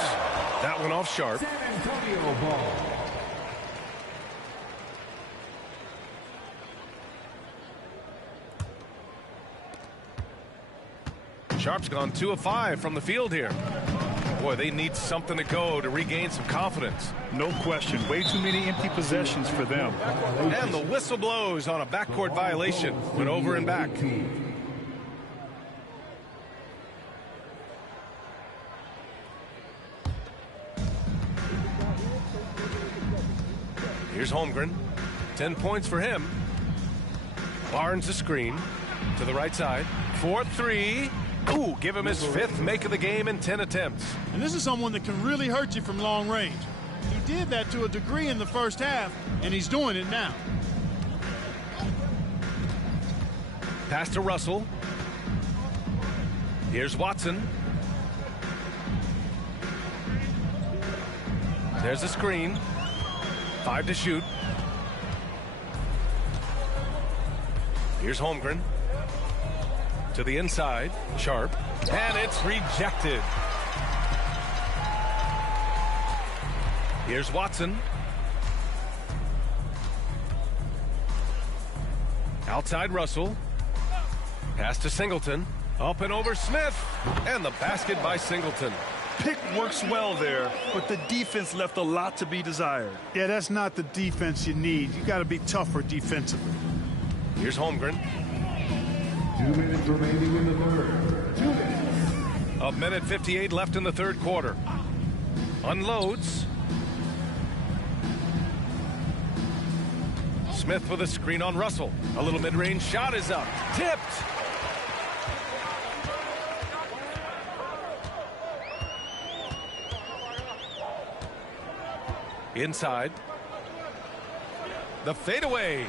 That one off Sharp. San Antonio ball. Sharp's gone 2 of 5 from the field here. Boy, they need something to go to regain some confidence. No question. Way too many empty possessions for them. And the whistle blows on a backcourt violation. Went over and back. Here's Holmgren. 10 points for him. Barnes the screen. To the right side. 4-3. Ooh, give him his 5th make of the game in 10 attempts. And this is someone that can really hurt you from long range. He did that to a degree in the first half, and he's doing it now. Pass to Russell. Here's Watson. There's a screen. 5 to shoot. Here's Holmgren. To the inside. Sharp. And it's rejected. Here's Watson. Outside Russell. Pass to Singleton. Up and over Smith. And the basket by Singleton. Pick works well there, but the defense left a lot to be desired. Yeah, that's not the defense you need. You got to be tougher defensively. Here's Holmgren. 2 minutes remaining in the third. 2 minutes. A minute 58 left in the third quarter. Unloads. Smith with a screen on Russell. A little mid-range shot is up. Tipped. Inside. The fadeaway.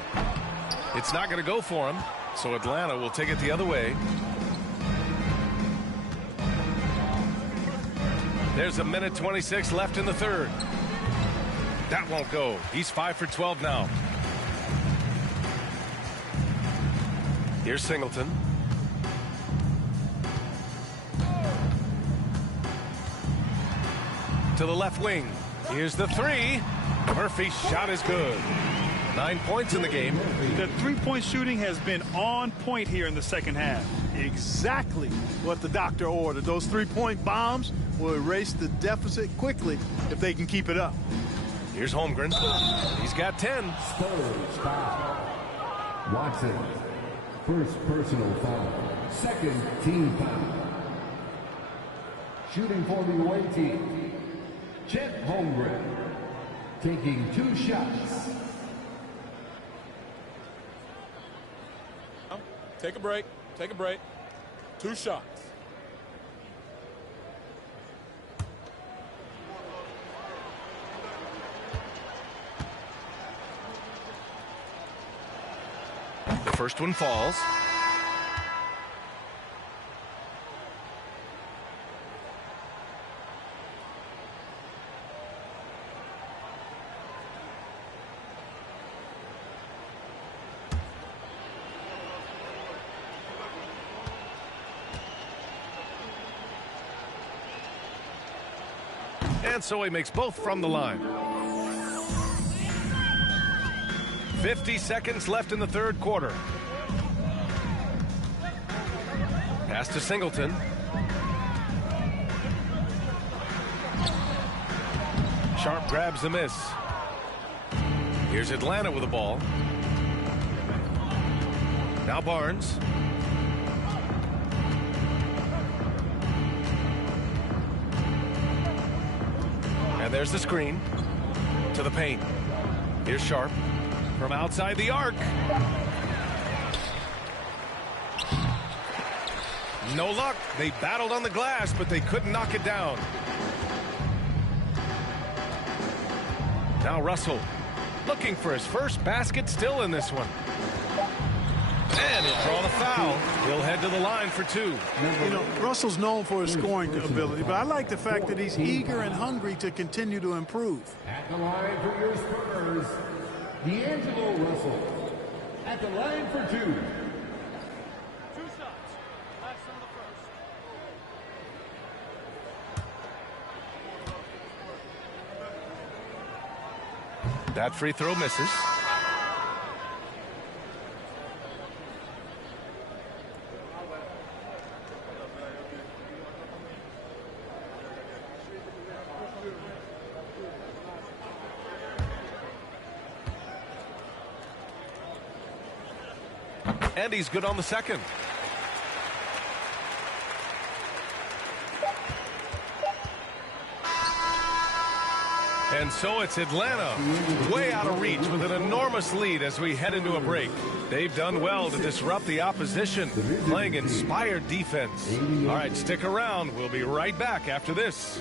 It's not going to go for him, so Atlanta will take it the other way. There's a minute 26 left in the third. That won't go. He's 5 for 12 now. Here's Singleton. To the left wing. Here's the 3. Murphy's shot is good. 9 points in the game. The three-point shooting has been on point here in the second half. Exactly what the doctor ordered. Those 3-point bombs will erase the deficit quickly if they can keep it up. Here's Holmgren. He's got 10. Spurs foul. Watson. First personal foul. Second team foul. Shooting for the away team. Chet Holmgren. Taking 2 shots. Take a break. Take a break. 2 shots. The first one falls. And so he makes both from the line. 50 seconds left in the third quarter. Pass to Singleton. Sharp grabs the miss. Here's Atlanta with the ball. Now Barnes. And there's the screen to the paint. Here's Sharp from outside the arc. No luck. They battled on the glass, but they couldn't knock it down. Now Russell looking for his first basket, still in this one. And he'll draw the foul. He'll head to the line for 2. You know, Russell's known for his scoring ability, but I like the fact that he's eager and hungry to continue to improve. At the line for your Spurs, D'Angelo Russell. At the line for 2. 2 shots. Last on the first. That free throw misses. And he's good on the second. And so it's Atlanta way out of reach with an enormous lead as we head into a break. They've done well to disrupt the opposition, playing inspired defense. All right, stick around. We'll be right back after this.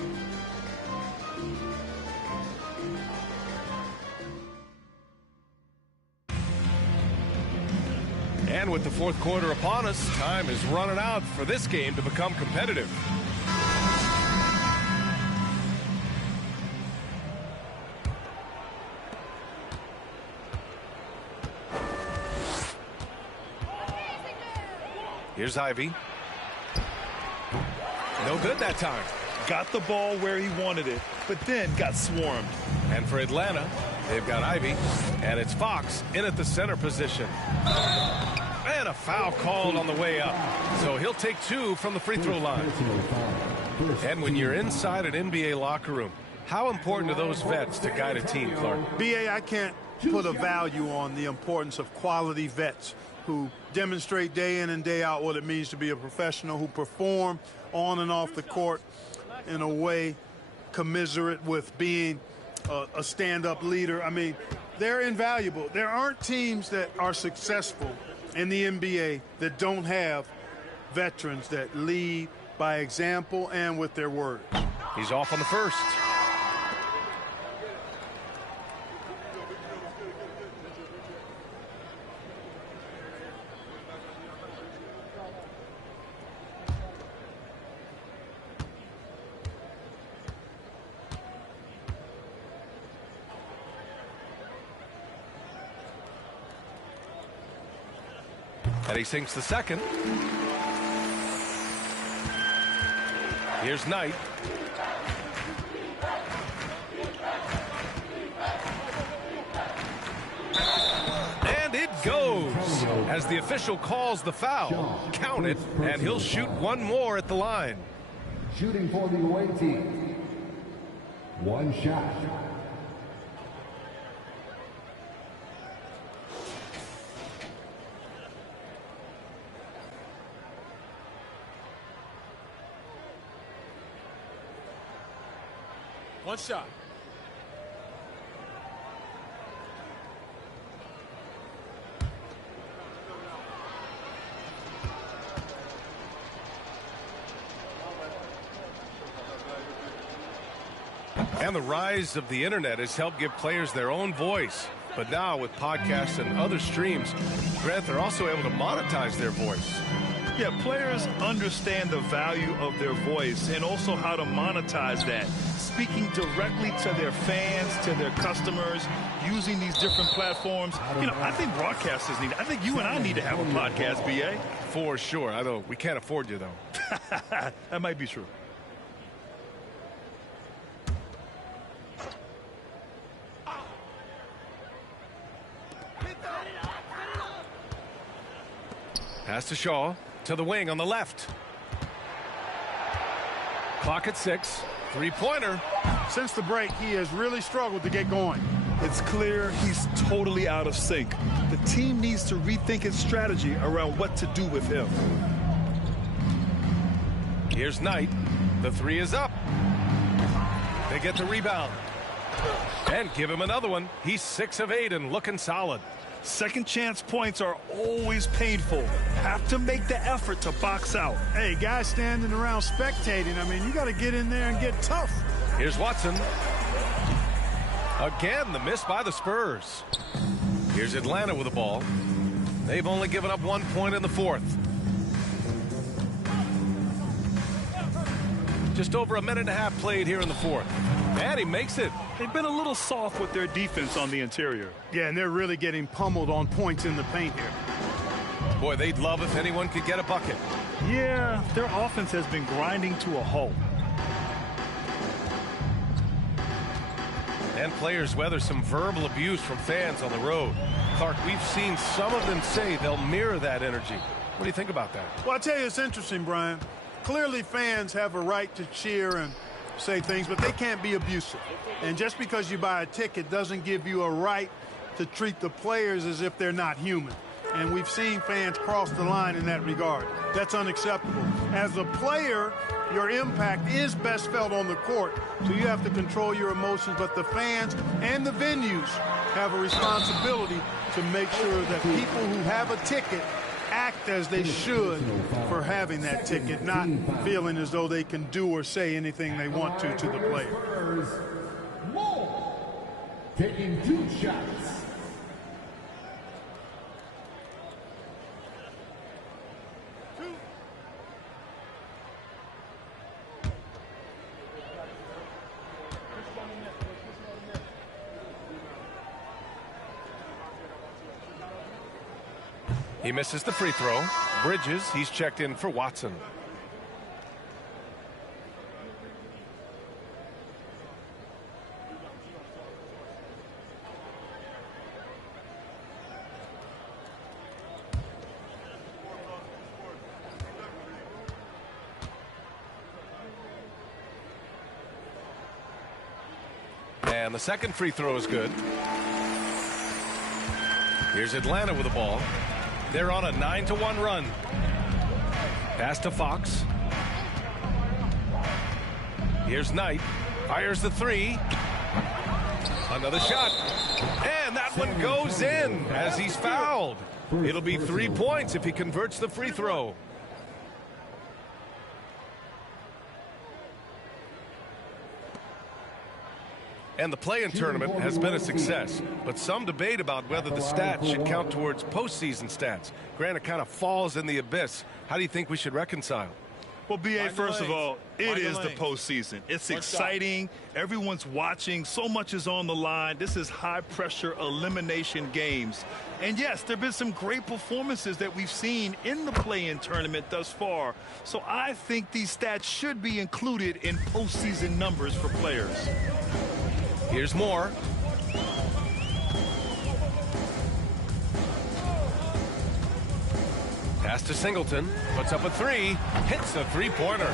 And with the fourth quarter upon us, time is running out for this game to become competitive. Here's Ivy. No good that time. Got the ball where he wanted it, but then got swarmed. And for Atlanta, they've got Ivy, and it's Fox in at the center position. And a foul called on the way up. So he'll take 2 from the free throw line. And when you're inside an NBA locker room, how important are those vets to guide a team, Clark? B.A., I can't put a value on the importance of quality vets who demonstrate day in and day out what it means to be a professional, who perform on and off the court in a way commiserate with being a stand-up leader. I mean, they're invaluable. There aren't teams that are successful in the NBA that don't have veterans that lead by example and with their word. He's off on the first. And he sinks the second. Here's Knight. And it goes as the official calls the foul. Count it, and he'll shoot one more at the line. Shooting for the away team. One shot. One shot. And the rise of the internet has helped give players their own voice. But now with podcasts and other streams, Grant, they're also able to monetize their voice. Yeah, players understand the value of their voice and also how to monetize that. Speaking directly to their fans, to their customers, using these different platforms. You know, I think broadcasters need, I think you and I need to have a podcast, B.A. For sure. I know we can't afford you, though. That might be true. Pass to Shaw. To the wing on the left. Clock at 6. Three-pointer. Since the break, he has really struggled to get going. It's clear he's totally out of sync. The team needs to rethink its strategy around what to do with him. Here's Knight. The three is up. They get the rebound. And give him another one. He's 6 of 8 and looking solid. Second chance points are always painful. Have to make the effort to box out. Hey, guys standing around spectating, I mean, you got to get in there and get tough. Here's Watson. Again, the miss by the Spurs. Here's Atlanta with the ball. They've only given up 1 point in the fourth. Just over a minute and a half played here in the fourth. And he makes it. They've been a little soft with their defense on the interior. Yeah, and they're really getting pummeled on points in the paint here. Boy, they'd love if anyone could get a bucket. Yeah, their offense has been grinding to a halt. And players weather some verbal abuse from fans on the road. Clark, we've seen some of them say they'll mirror that energy. What do you think about that? Well, I tell you, it's interesting, Brian. Clearly, fans have a right to cheer and say things, but they can't be abusive. And just because you buy a ticket doesn't give you a right to treat the players as if they're not human. And we've seen fans cross the line in that regard. That's unacceptable. As a player, your impact is best felt on the court. So you have to control your emotions, but the fans and the venues have a responsibility to make sure that people who have a ticket act as they should for having that ticket, not feeling as though they can do or say anything they want to the player. Taking 2 shots. He misses the free throw. Bridges, he's checked in for Watson. And the second free throw is good. Here's Atlanta with the ball. They're on a 9-1 run. Pass to Fox. Here's Knight. Fires the three. Another shot. And that one goes in as he's fouled. It'll be 3 points if he converts the free throw. And the play-in tournament has been a success, but some debate about whether the stats should count towards postseason stats. Grant, it kind of falls in the abyss. How do you think we should reconcile? Well, B.A., first of all, it is the postseason. It's exciting. Everyone's watching. So much is on the line. This is high-pressure elimination games. And, yes, there have been some great performances that we've seen in the play-in tournament thus far. So I think these stats should be included in postseason numbers for players. Here's Moore. Pass to Singleton. Puts up a three. Hits a three-pointer.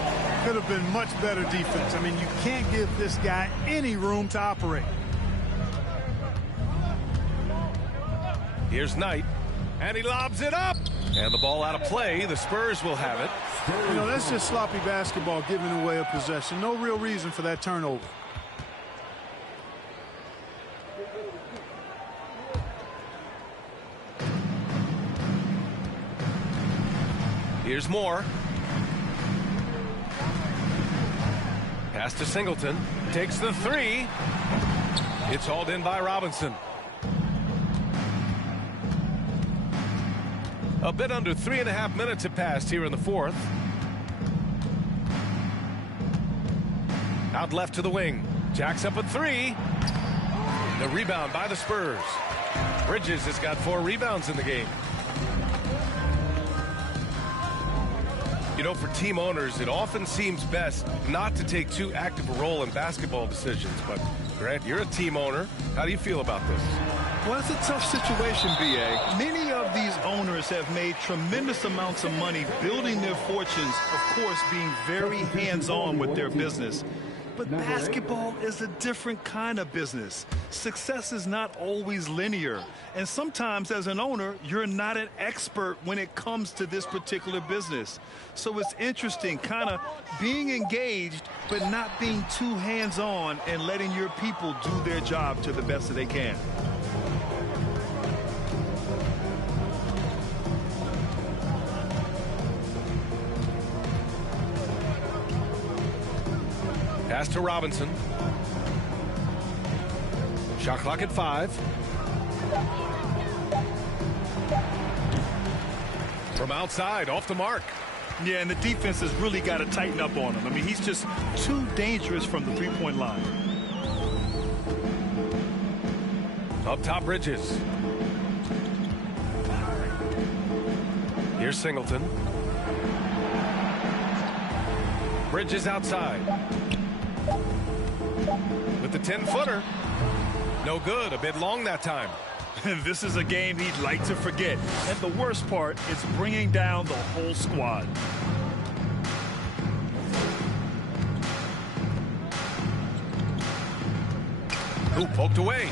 Could have been much better defense. I mean, you can't give this guy any room to operate. Here's Knight. And he lobs it up. And the ball out of play. The Spurs will have it. You know, that's just sloppy basketball, giving away a possession. No real reason for that turnover. Here's Moore. Pass to Singleton. Takes the three. It's hauled in by Robinson. A bit under 3.5 minutes have passed here in the fourth. Out left to the wing. Jacks up a three. The rebound by the Spurs. Bridges has got 4 rebounds in the game. You know, for team owners, it often seems best not to take too active a role in basketball decisions. But, Grant, you're a team owner. How do you feel about this? Well, it's a tough situation, B.A. Many of these owners have made tremendous amounts of money building their fortunes, of course, being very hands-on with their business. But basketball is a different kind of business. Success is not always linear. And sometimes as an owner, you're not an expert when it comes to this particular business. So it's interesting kind of being engaged, but not being too hands-on and letting your people do their job to the best that they can. Pass to Robinson. Shot clock at 5. From outside, off the mark. Yeah, and the defense has really got to tighten up on him. I mean, he's just too dangerous from the three-point line. Up top, Bridges. Here's Singleton. Bridges outside. With the 10-footer. No good. A bit long that time. This is a game he'd like to forget. And the worst part is bringing down the whole squad. Ooh, poked away.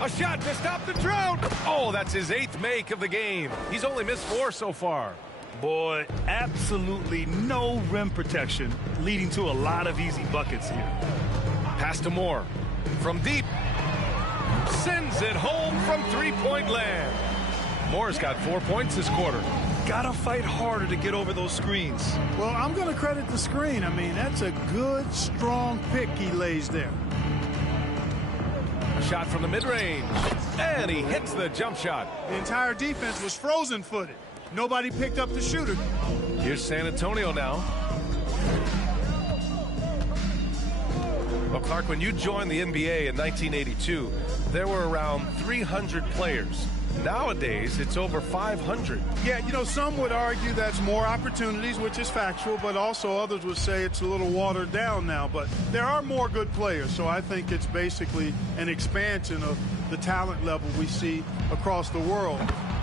A shot to stop the drought. Oh, that's his 8th make of the game. He's only missed 4 so far. Boy, absolutely no rim protection, leading to a lot of easy buckets here. Pass to Moore. From deep. Sends it home from three-point land. Moore's got 4 points this quarter. Gotta fight harder to get over those screens. Well, I'm going to credit the screen. I mean, that's a good, strong pick he lays there. A shot from the mid-range. And he hits the jump shot. The entire defense was frozen-footed. Nobody picked up the shooter. Here's San Antonio now. Well, Clark, when you joined the NBA in 1982, there were around 300 players. Nowadays, it's over 500. Yeah, you know, some would argue that's more opportunities, which is factual, but also others would say it's a little watered down now. But there are more good players, so I think it's basically an expansion of the talent level we see across the world.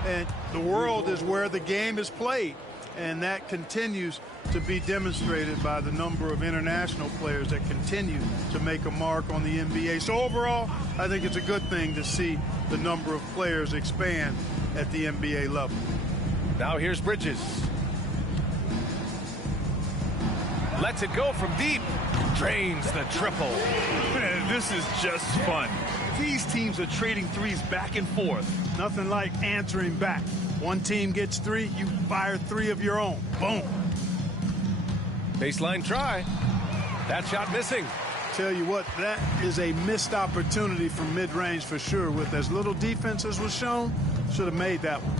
And the world is where the game is played, and that continues to be demonstrated by the number of international players that continue to make a mark on the NBA. So overall, I think it's a good thing to see the number of players expand at the NBA level. Now here's Bridges. Lets it go from deep. Drains the triple. Man, this is just fun. These teams are trading threes back and forth. Nothing like answering back. One team gets three, you fire three of your own. Boom. Baseline try. That shot missing. Tell you what, that is a missed opportunity from mid-range for sure. With as little defense as was shown, should have made that one.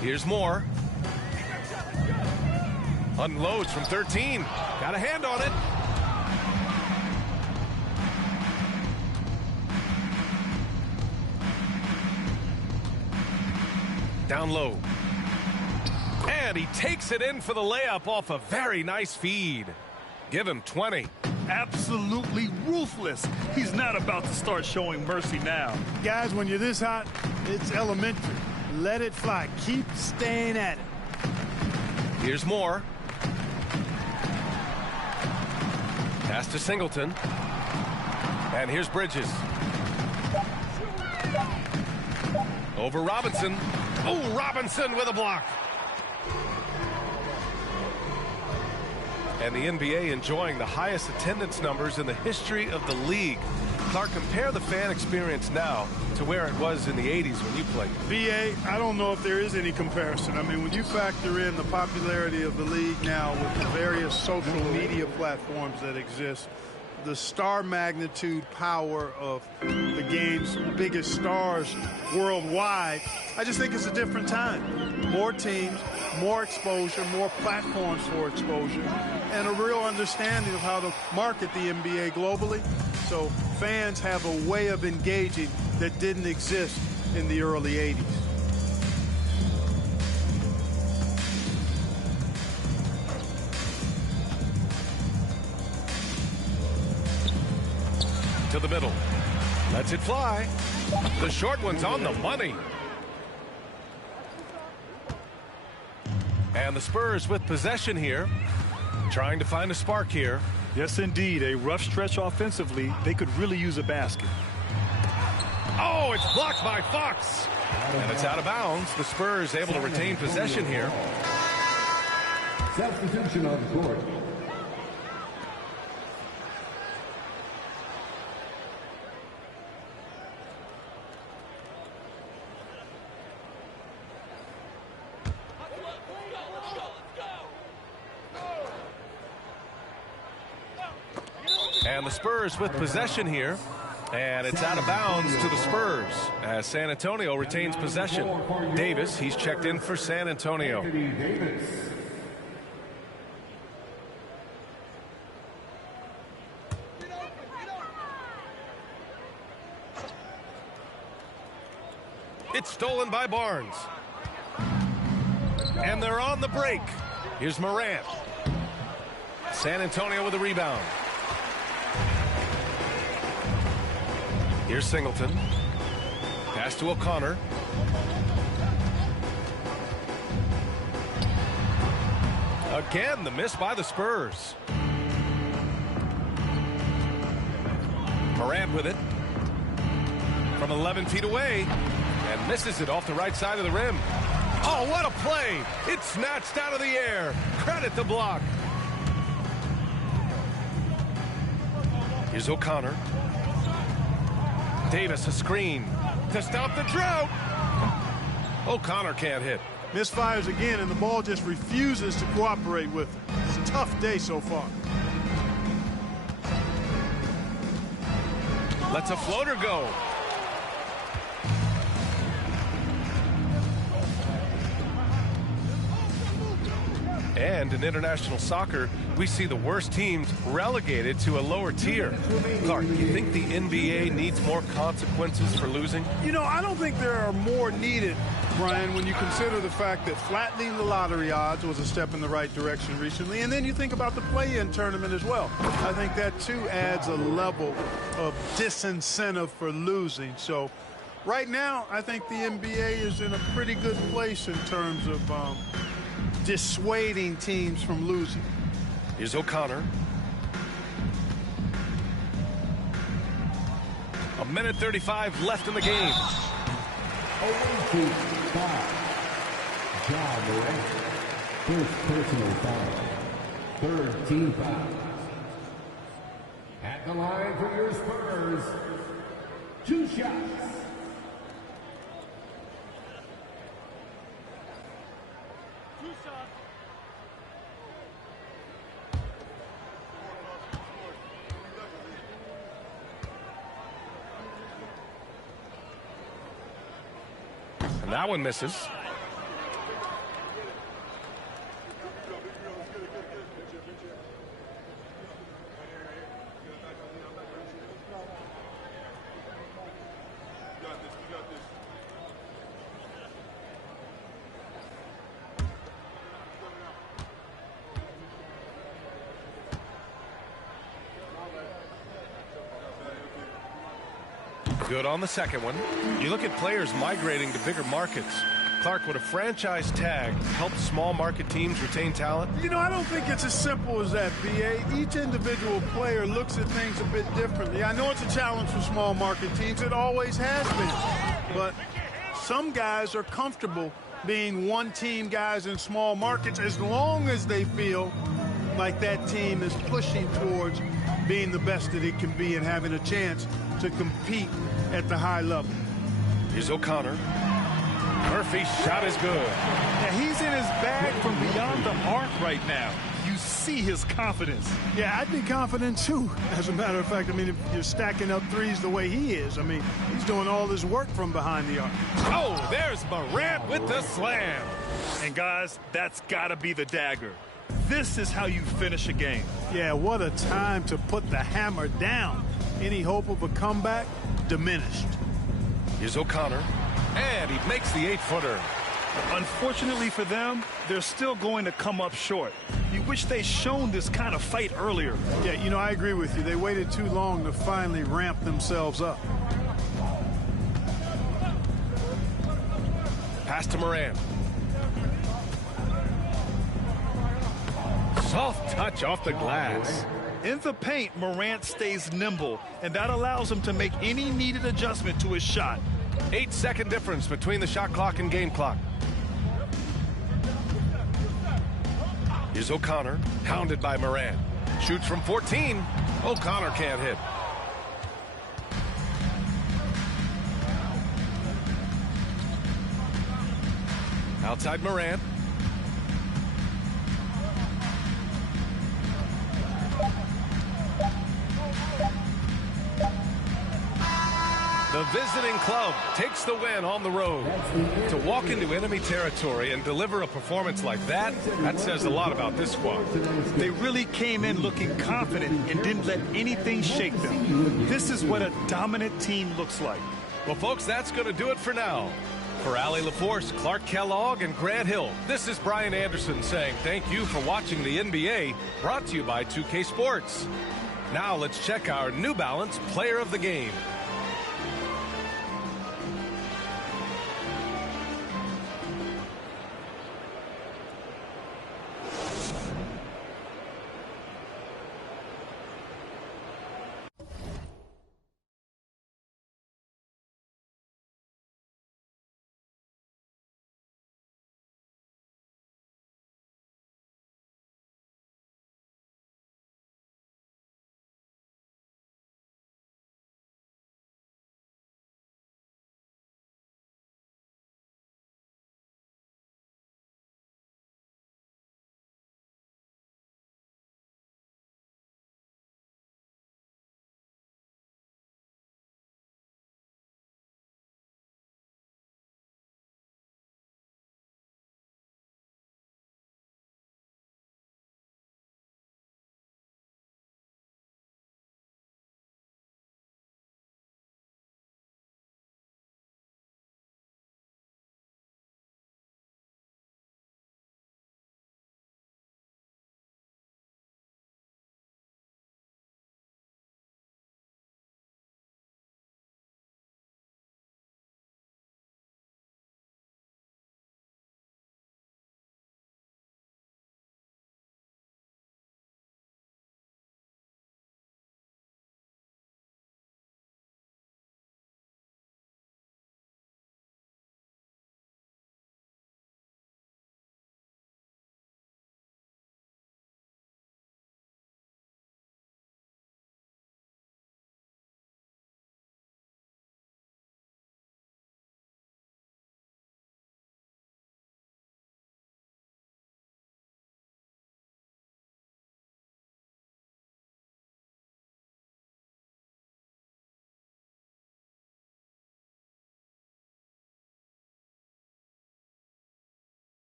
Here's Moore. Unloads from 13. Got a hand on it. Down low. And he takes it in for the layup off a very nice feed. Give him 20. Absolutely ruthless. He's not about to start showing mercy now. Guys, when you're this hot, it's elementary. Let it fly. Keep staying at it. Here's Moore. Pass to Singleton. And here's Bridges. Over Robinson. Oh, Robinson with a block. And the NBA enjoying the highest attendance numbers in the history of the league. Clark, compare the fan experience now to where it was in the 80s when you played. BA, I don't know if there is any comparison. I mean, when you factor in the popularity of the league now with the various social media platforms that exist, the star magnitude power of the game's biggest stars worldwide, I just think it's a different time. More teams, more exposure, more platforms for exposure, and a real understanding of how to market the NBA globally. So fans have a way of engaging that didn't exist in the early 80s. To the middle. Lets it fly. The short one's on the money. And the Spurs with possession here. Trying to find a spark here. Yes, indeed. A rough stretch offensively. They could really use a basket. Oh, it's blocked by Fox. And it's out of bounds. The Spurs able to retain possession here. Substitution on the court. And the Spurs with possession here. And it's out of bounds to the Spurs as San Antonio retains possession. Davis, he's checked in for San Antonio. It's stolen by Barnes. And they're on the break. Here's Morant. San Antonio with a rebound. Here's Singleton. Pass to O'Connor. Again, the miss by the Spurs. Morant with it. From 11 feet away. And misses it off the right side of the rim. Oh, what a play. It's snatched out of the air. Credit the block. Here's O'Connor. Davis a screen to stop the drought. O'Connor can't hit. Misfires again, and the ball just refuses to cooperate with him. It's a tough day so far. Lets a floater go. And in international soccer, we see the worst teams relegated to a lower tier. Clark, you think the NBA needs more consequences for losing? You know, I don't think there are more needed, Brian, when you consider the fact that flattening the lottery odds was a step in the right direction recently. And then you think about the play-in tournament as well. I think that, too, adds a level of disincentive for losing. So right now, I think the NBA is in a pretty good place in terms of dissuading teams from losing. Here's O'Connor. A minute 35 left in the game. John Morant. First personal foul. Third team foul. At the line for your Spurs. 2 shots. And that one misses. Good on the second one. You look at players migrating to bigger markets. Clark, would a franchise tag help small market teams retain talent? You know, I don't think it's as simple as that, B.A. Each individual player looks at things a bit differently. I know it's a challenge for small market teams. It always has been. But some guys are comfortable being one-team guys in small markets as long as they feel like that team is pushing towards being the best that it can be and having a chance to compete at the high level. Here's O'Connor. Murphy's shot is good. Yeah, he's in his bag from beyond the arc right now. You see his confidence. Yeah, I'd be confident too. As a matter of fact, I mean, if you're stacking up threes the way he is, I mean, he's doing all his work from behind the arc. Oh, there's Morant with the slam. And guys, that's got to be the dagger. This is how you finish a game. Yeah, what a time to put the hammer down. Any hope of a comeback diminished. Here's O'Connor. And he makes the 8-footer. Unfortunately for them, they're still going to come up short. You wish they'd shown this kind of fight earlier. Yeah, you know, I agree with you. They waited too long to finally ramp themselves up. Pass to Morant. Soft touch off the glass. In the paint, Morant stays nimble, and that allows him to make any needed adjustment to his shot. 8-second difference between the shot clock and game clock. Here's O'Connor, hounded by Morant. Shoots from 14. O'Connor can't hit. Outside Morant. The visiting club takes the win on the road. To walk into enemy territory and deliver a performance like that, that says a lot about this squad. They really came in looking confident and didn't let anything shake them. This is what a dominant team looks like. Well, folks, that's going to do it for now. For Allie LaForce, Clark Kellogg, and Grant Hill, this is Brian Anderson saying thank you for watching the NBA, brought to you by 2K Sports. Now let's check our New Balance Player of the Game.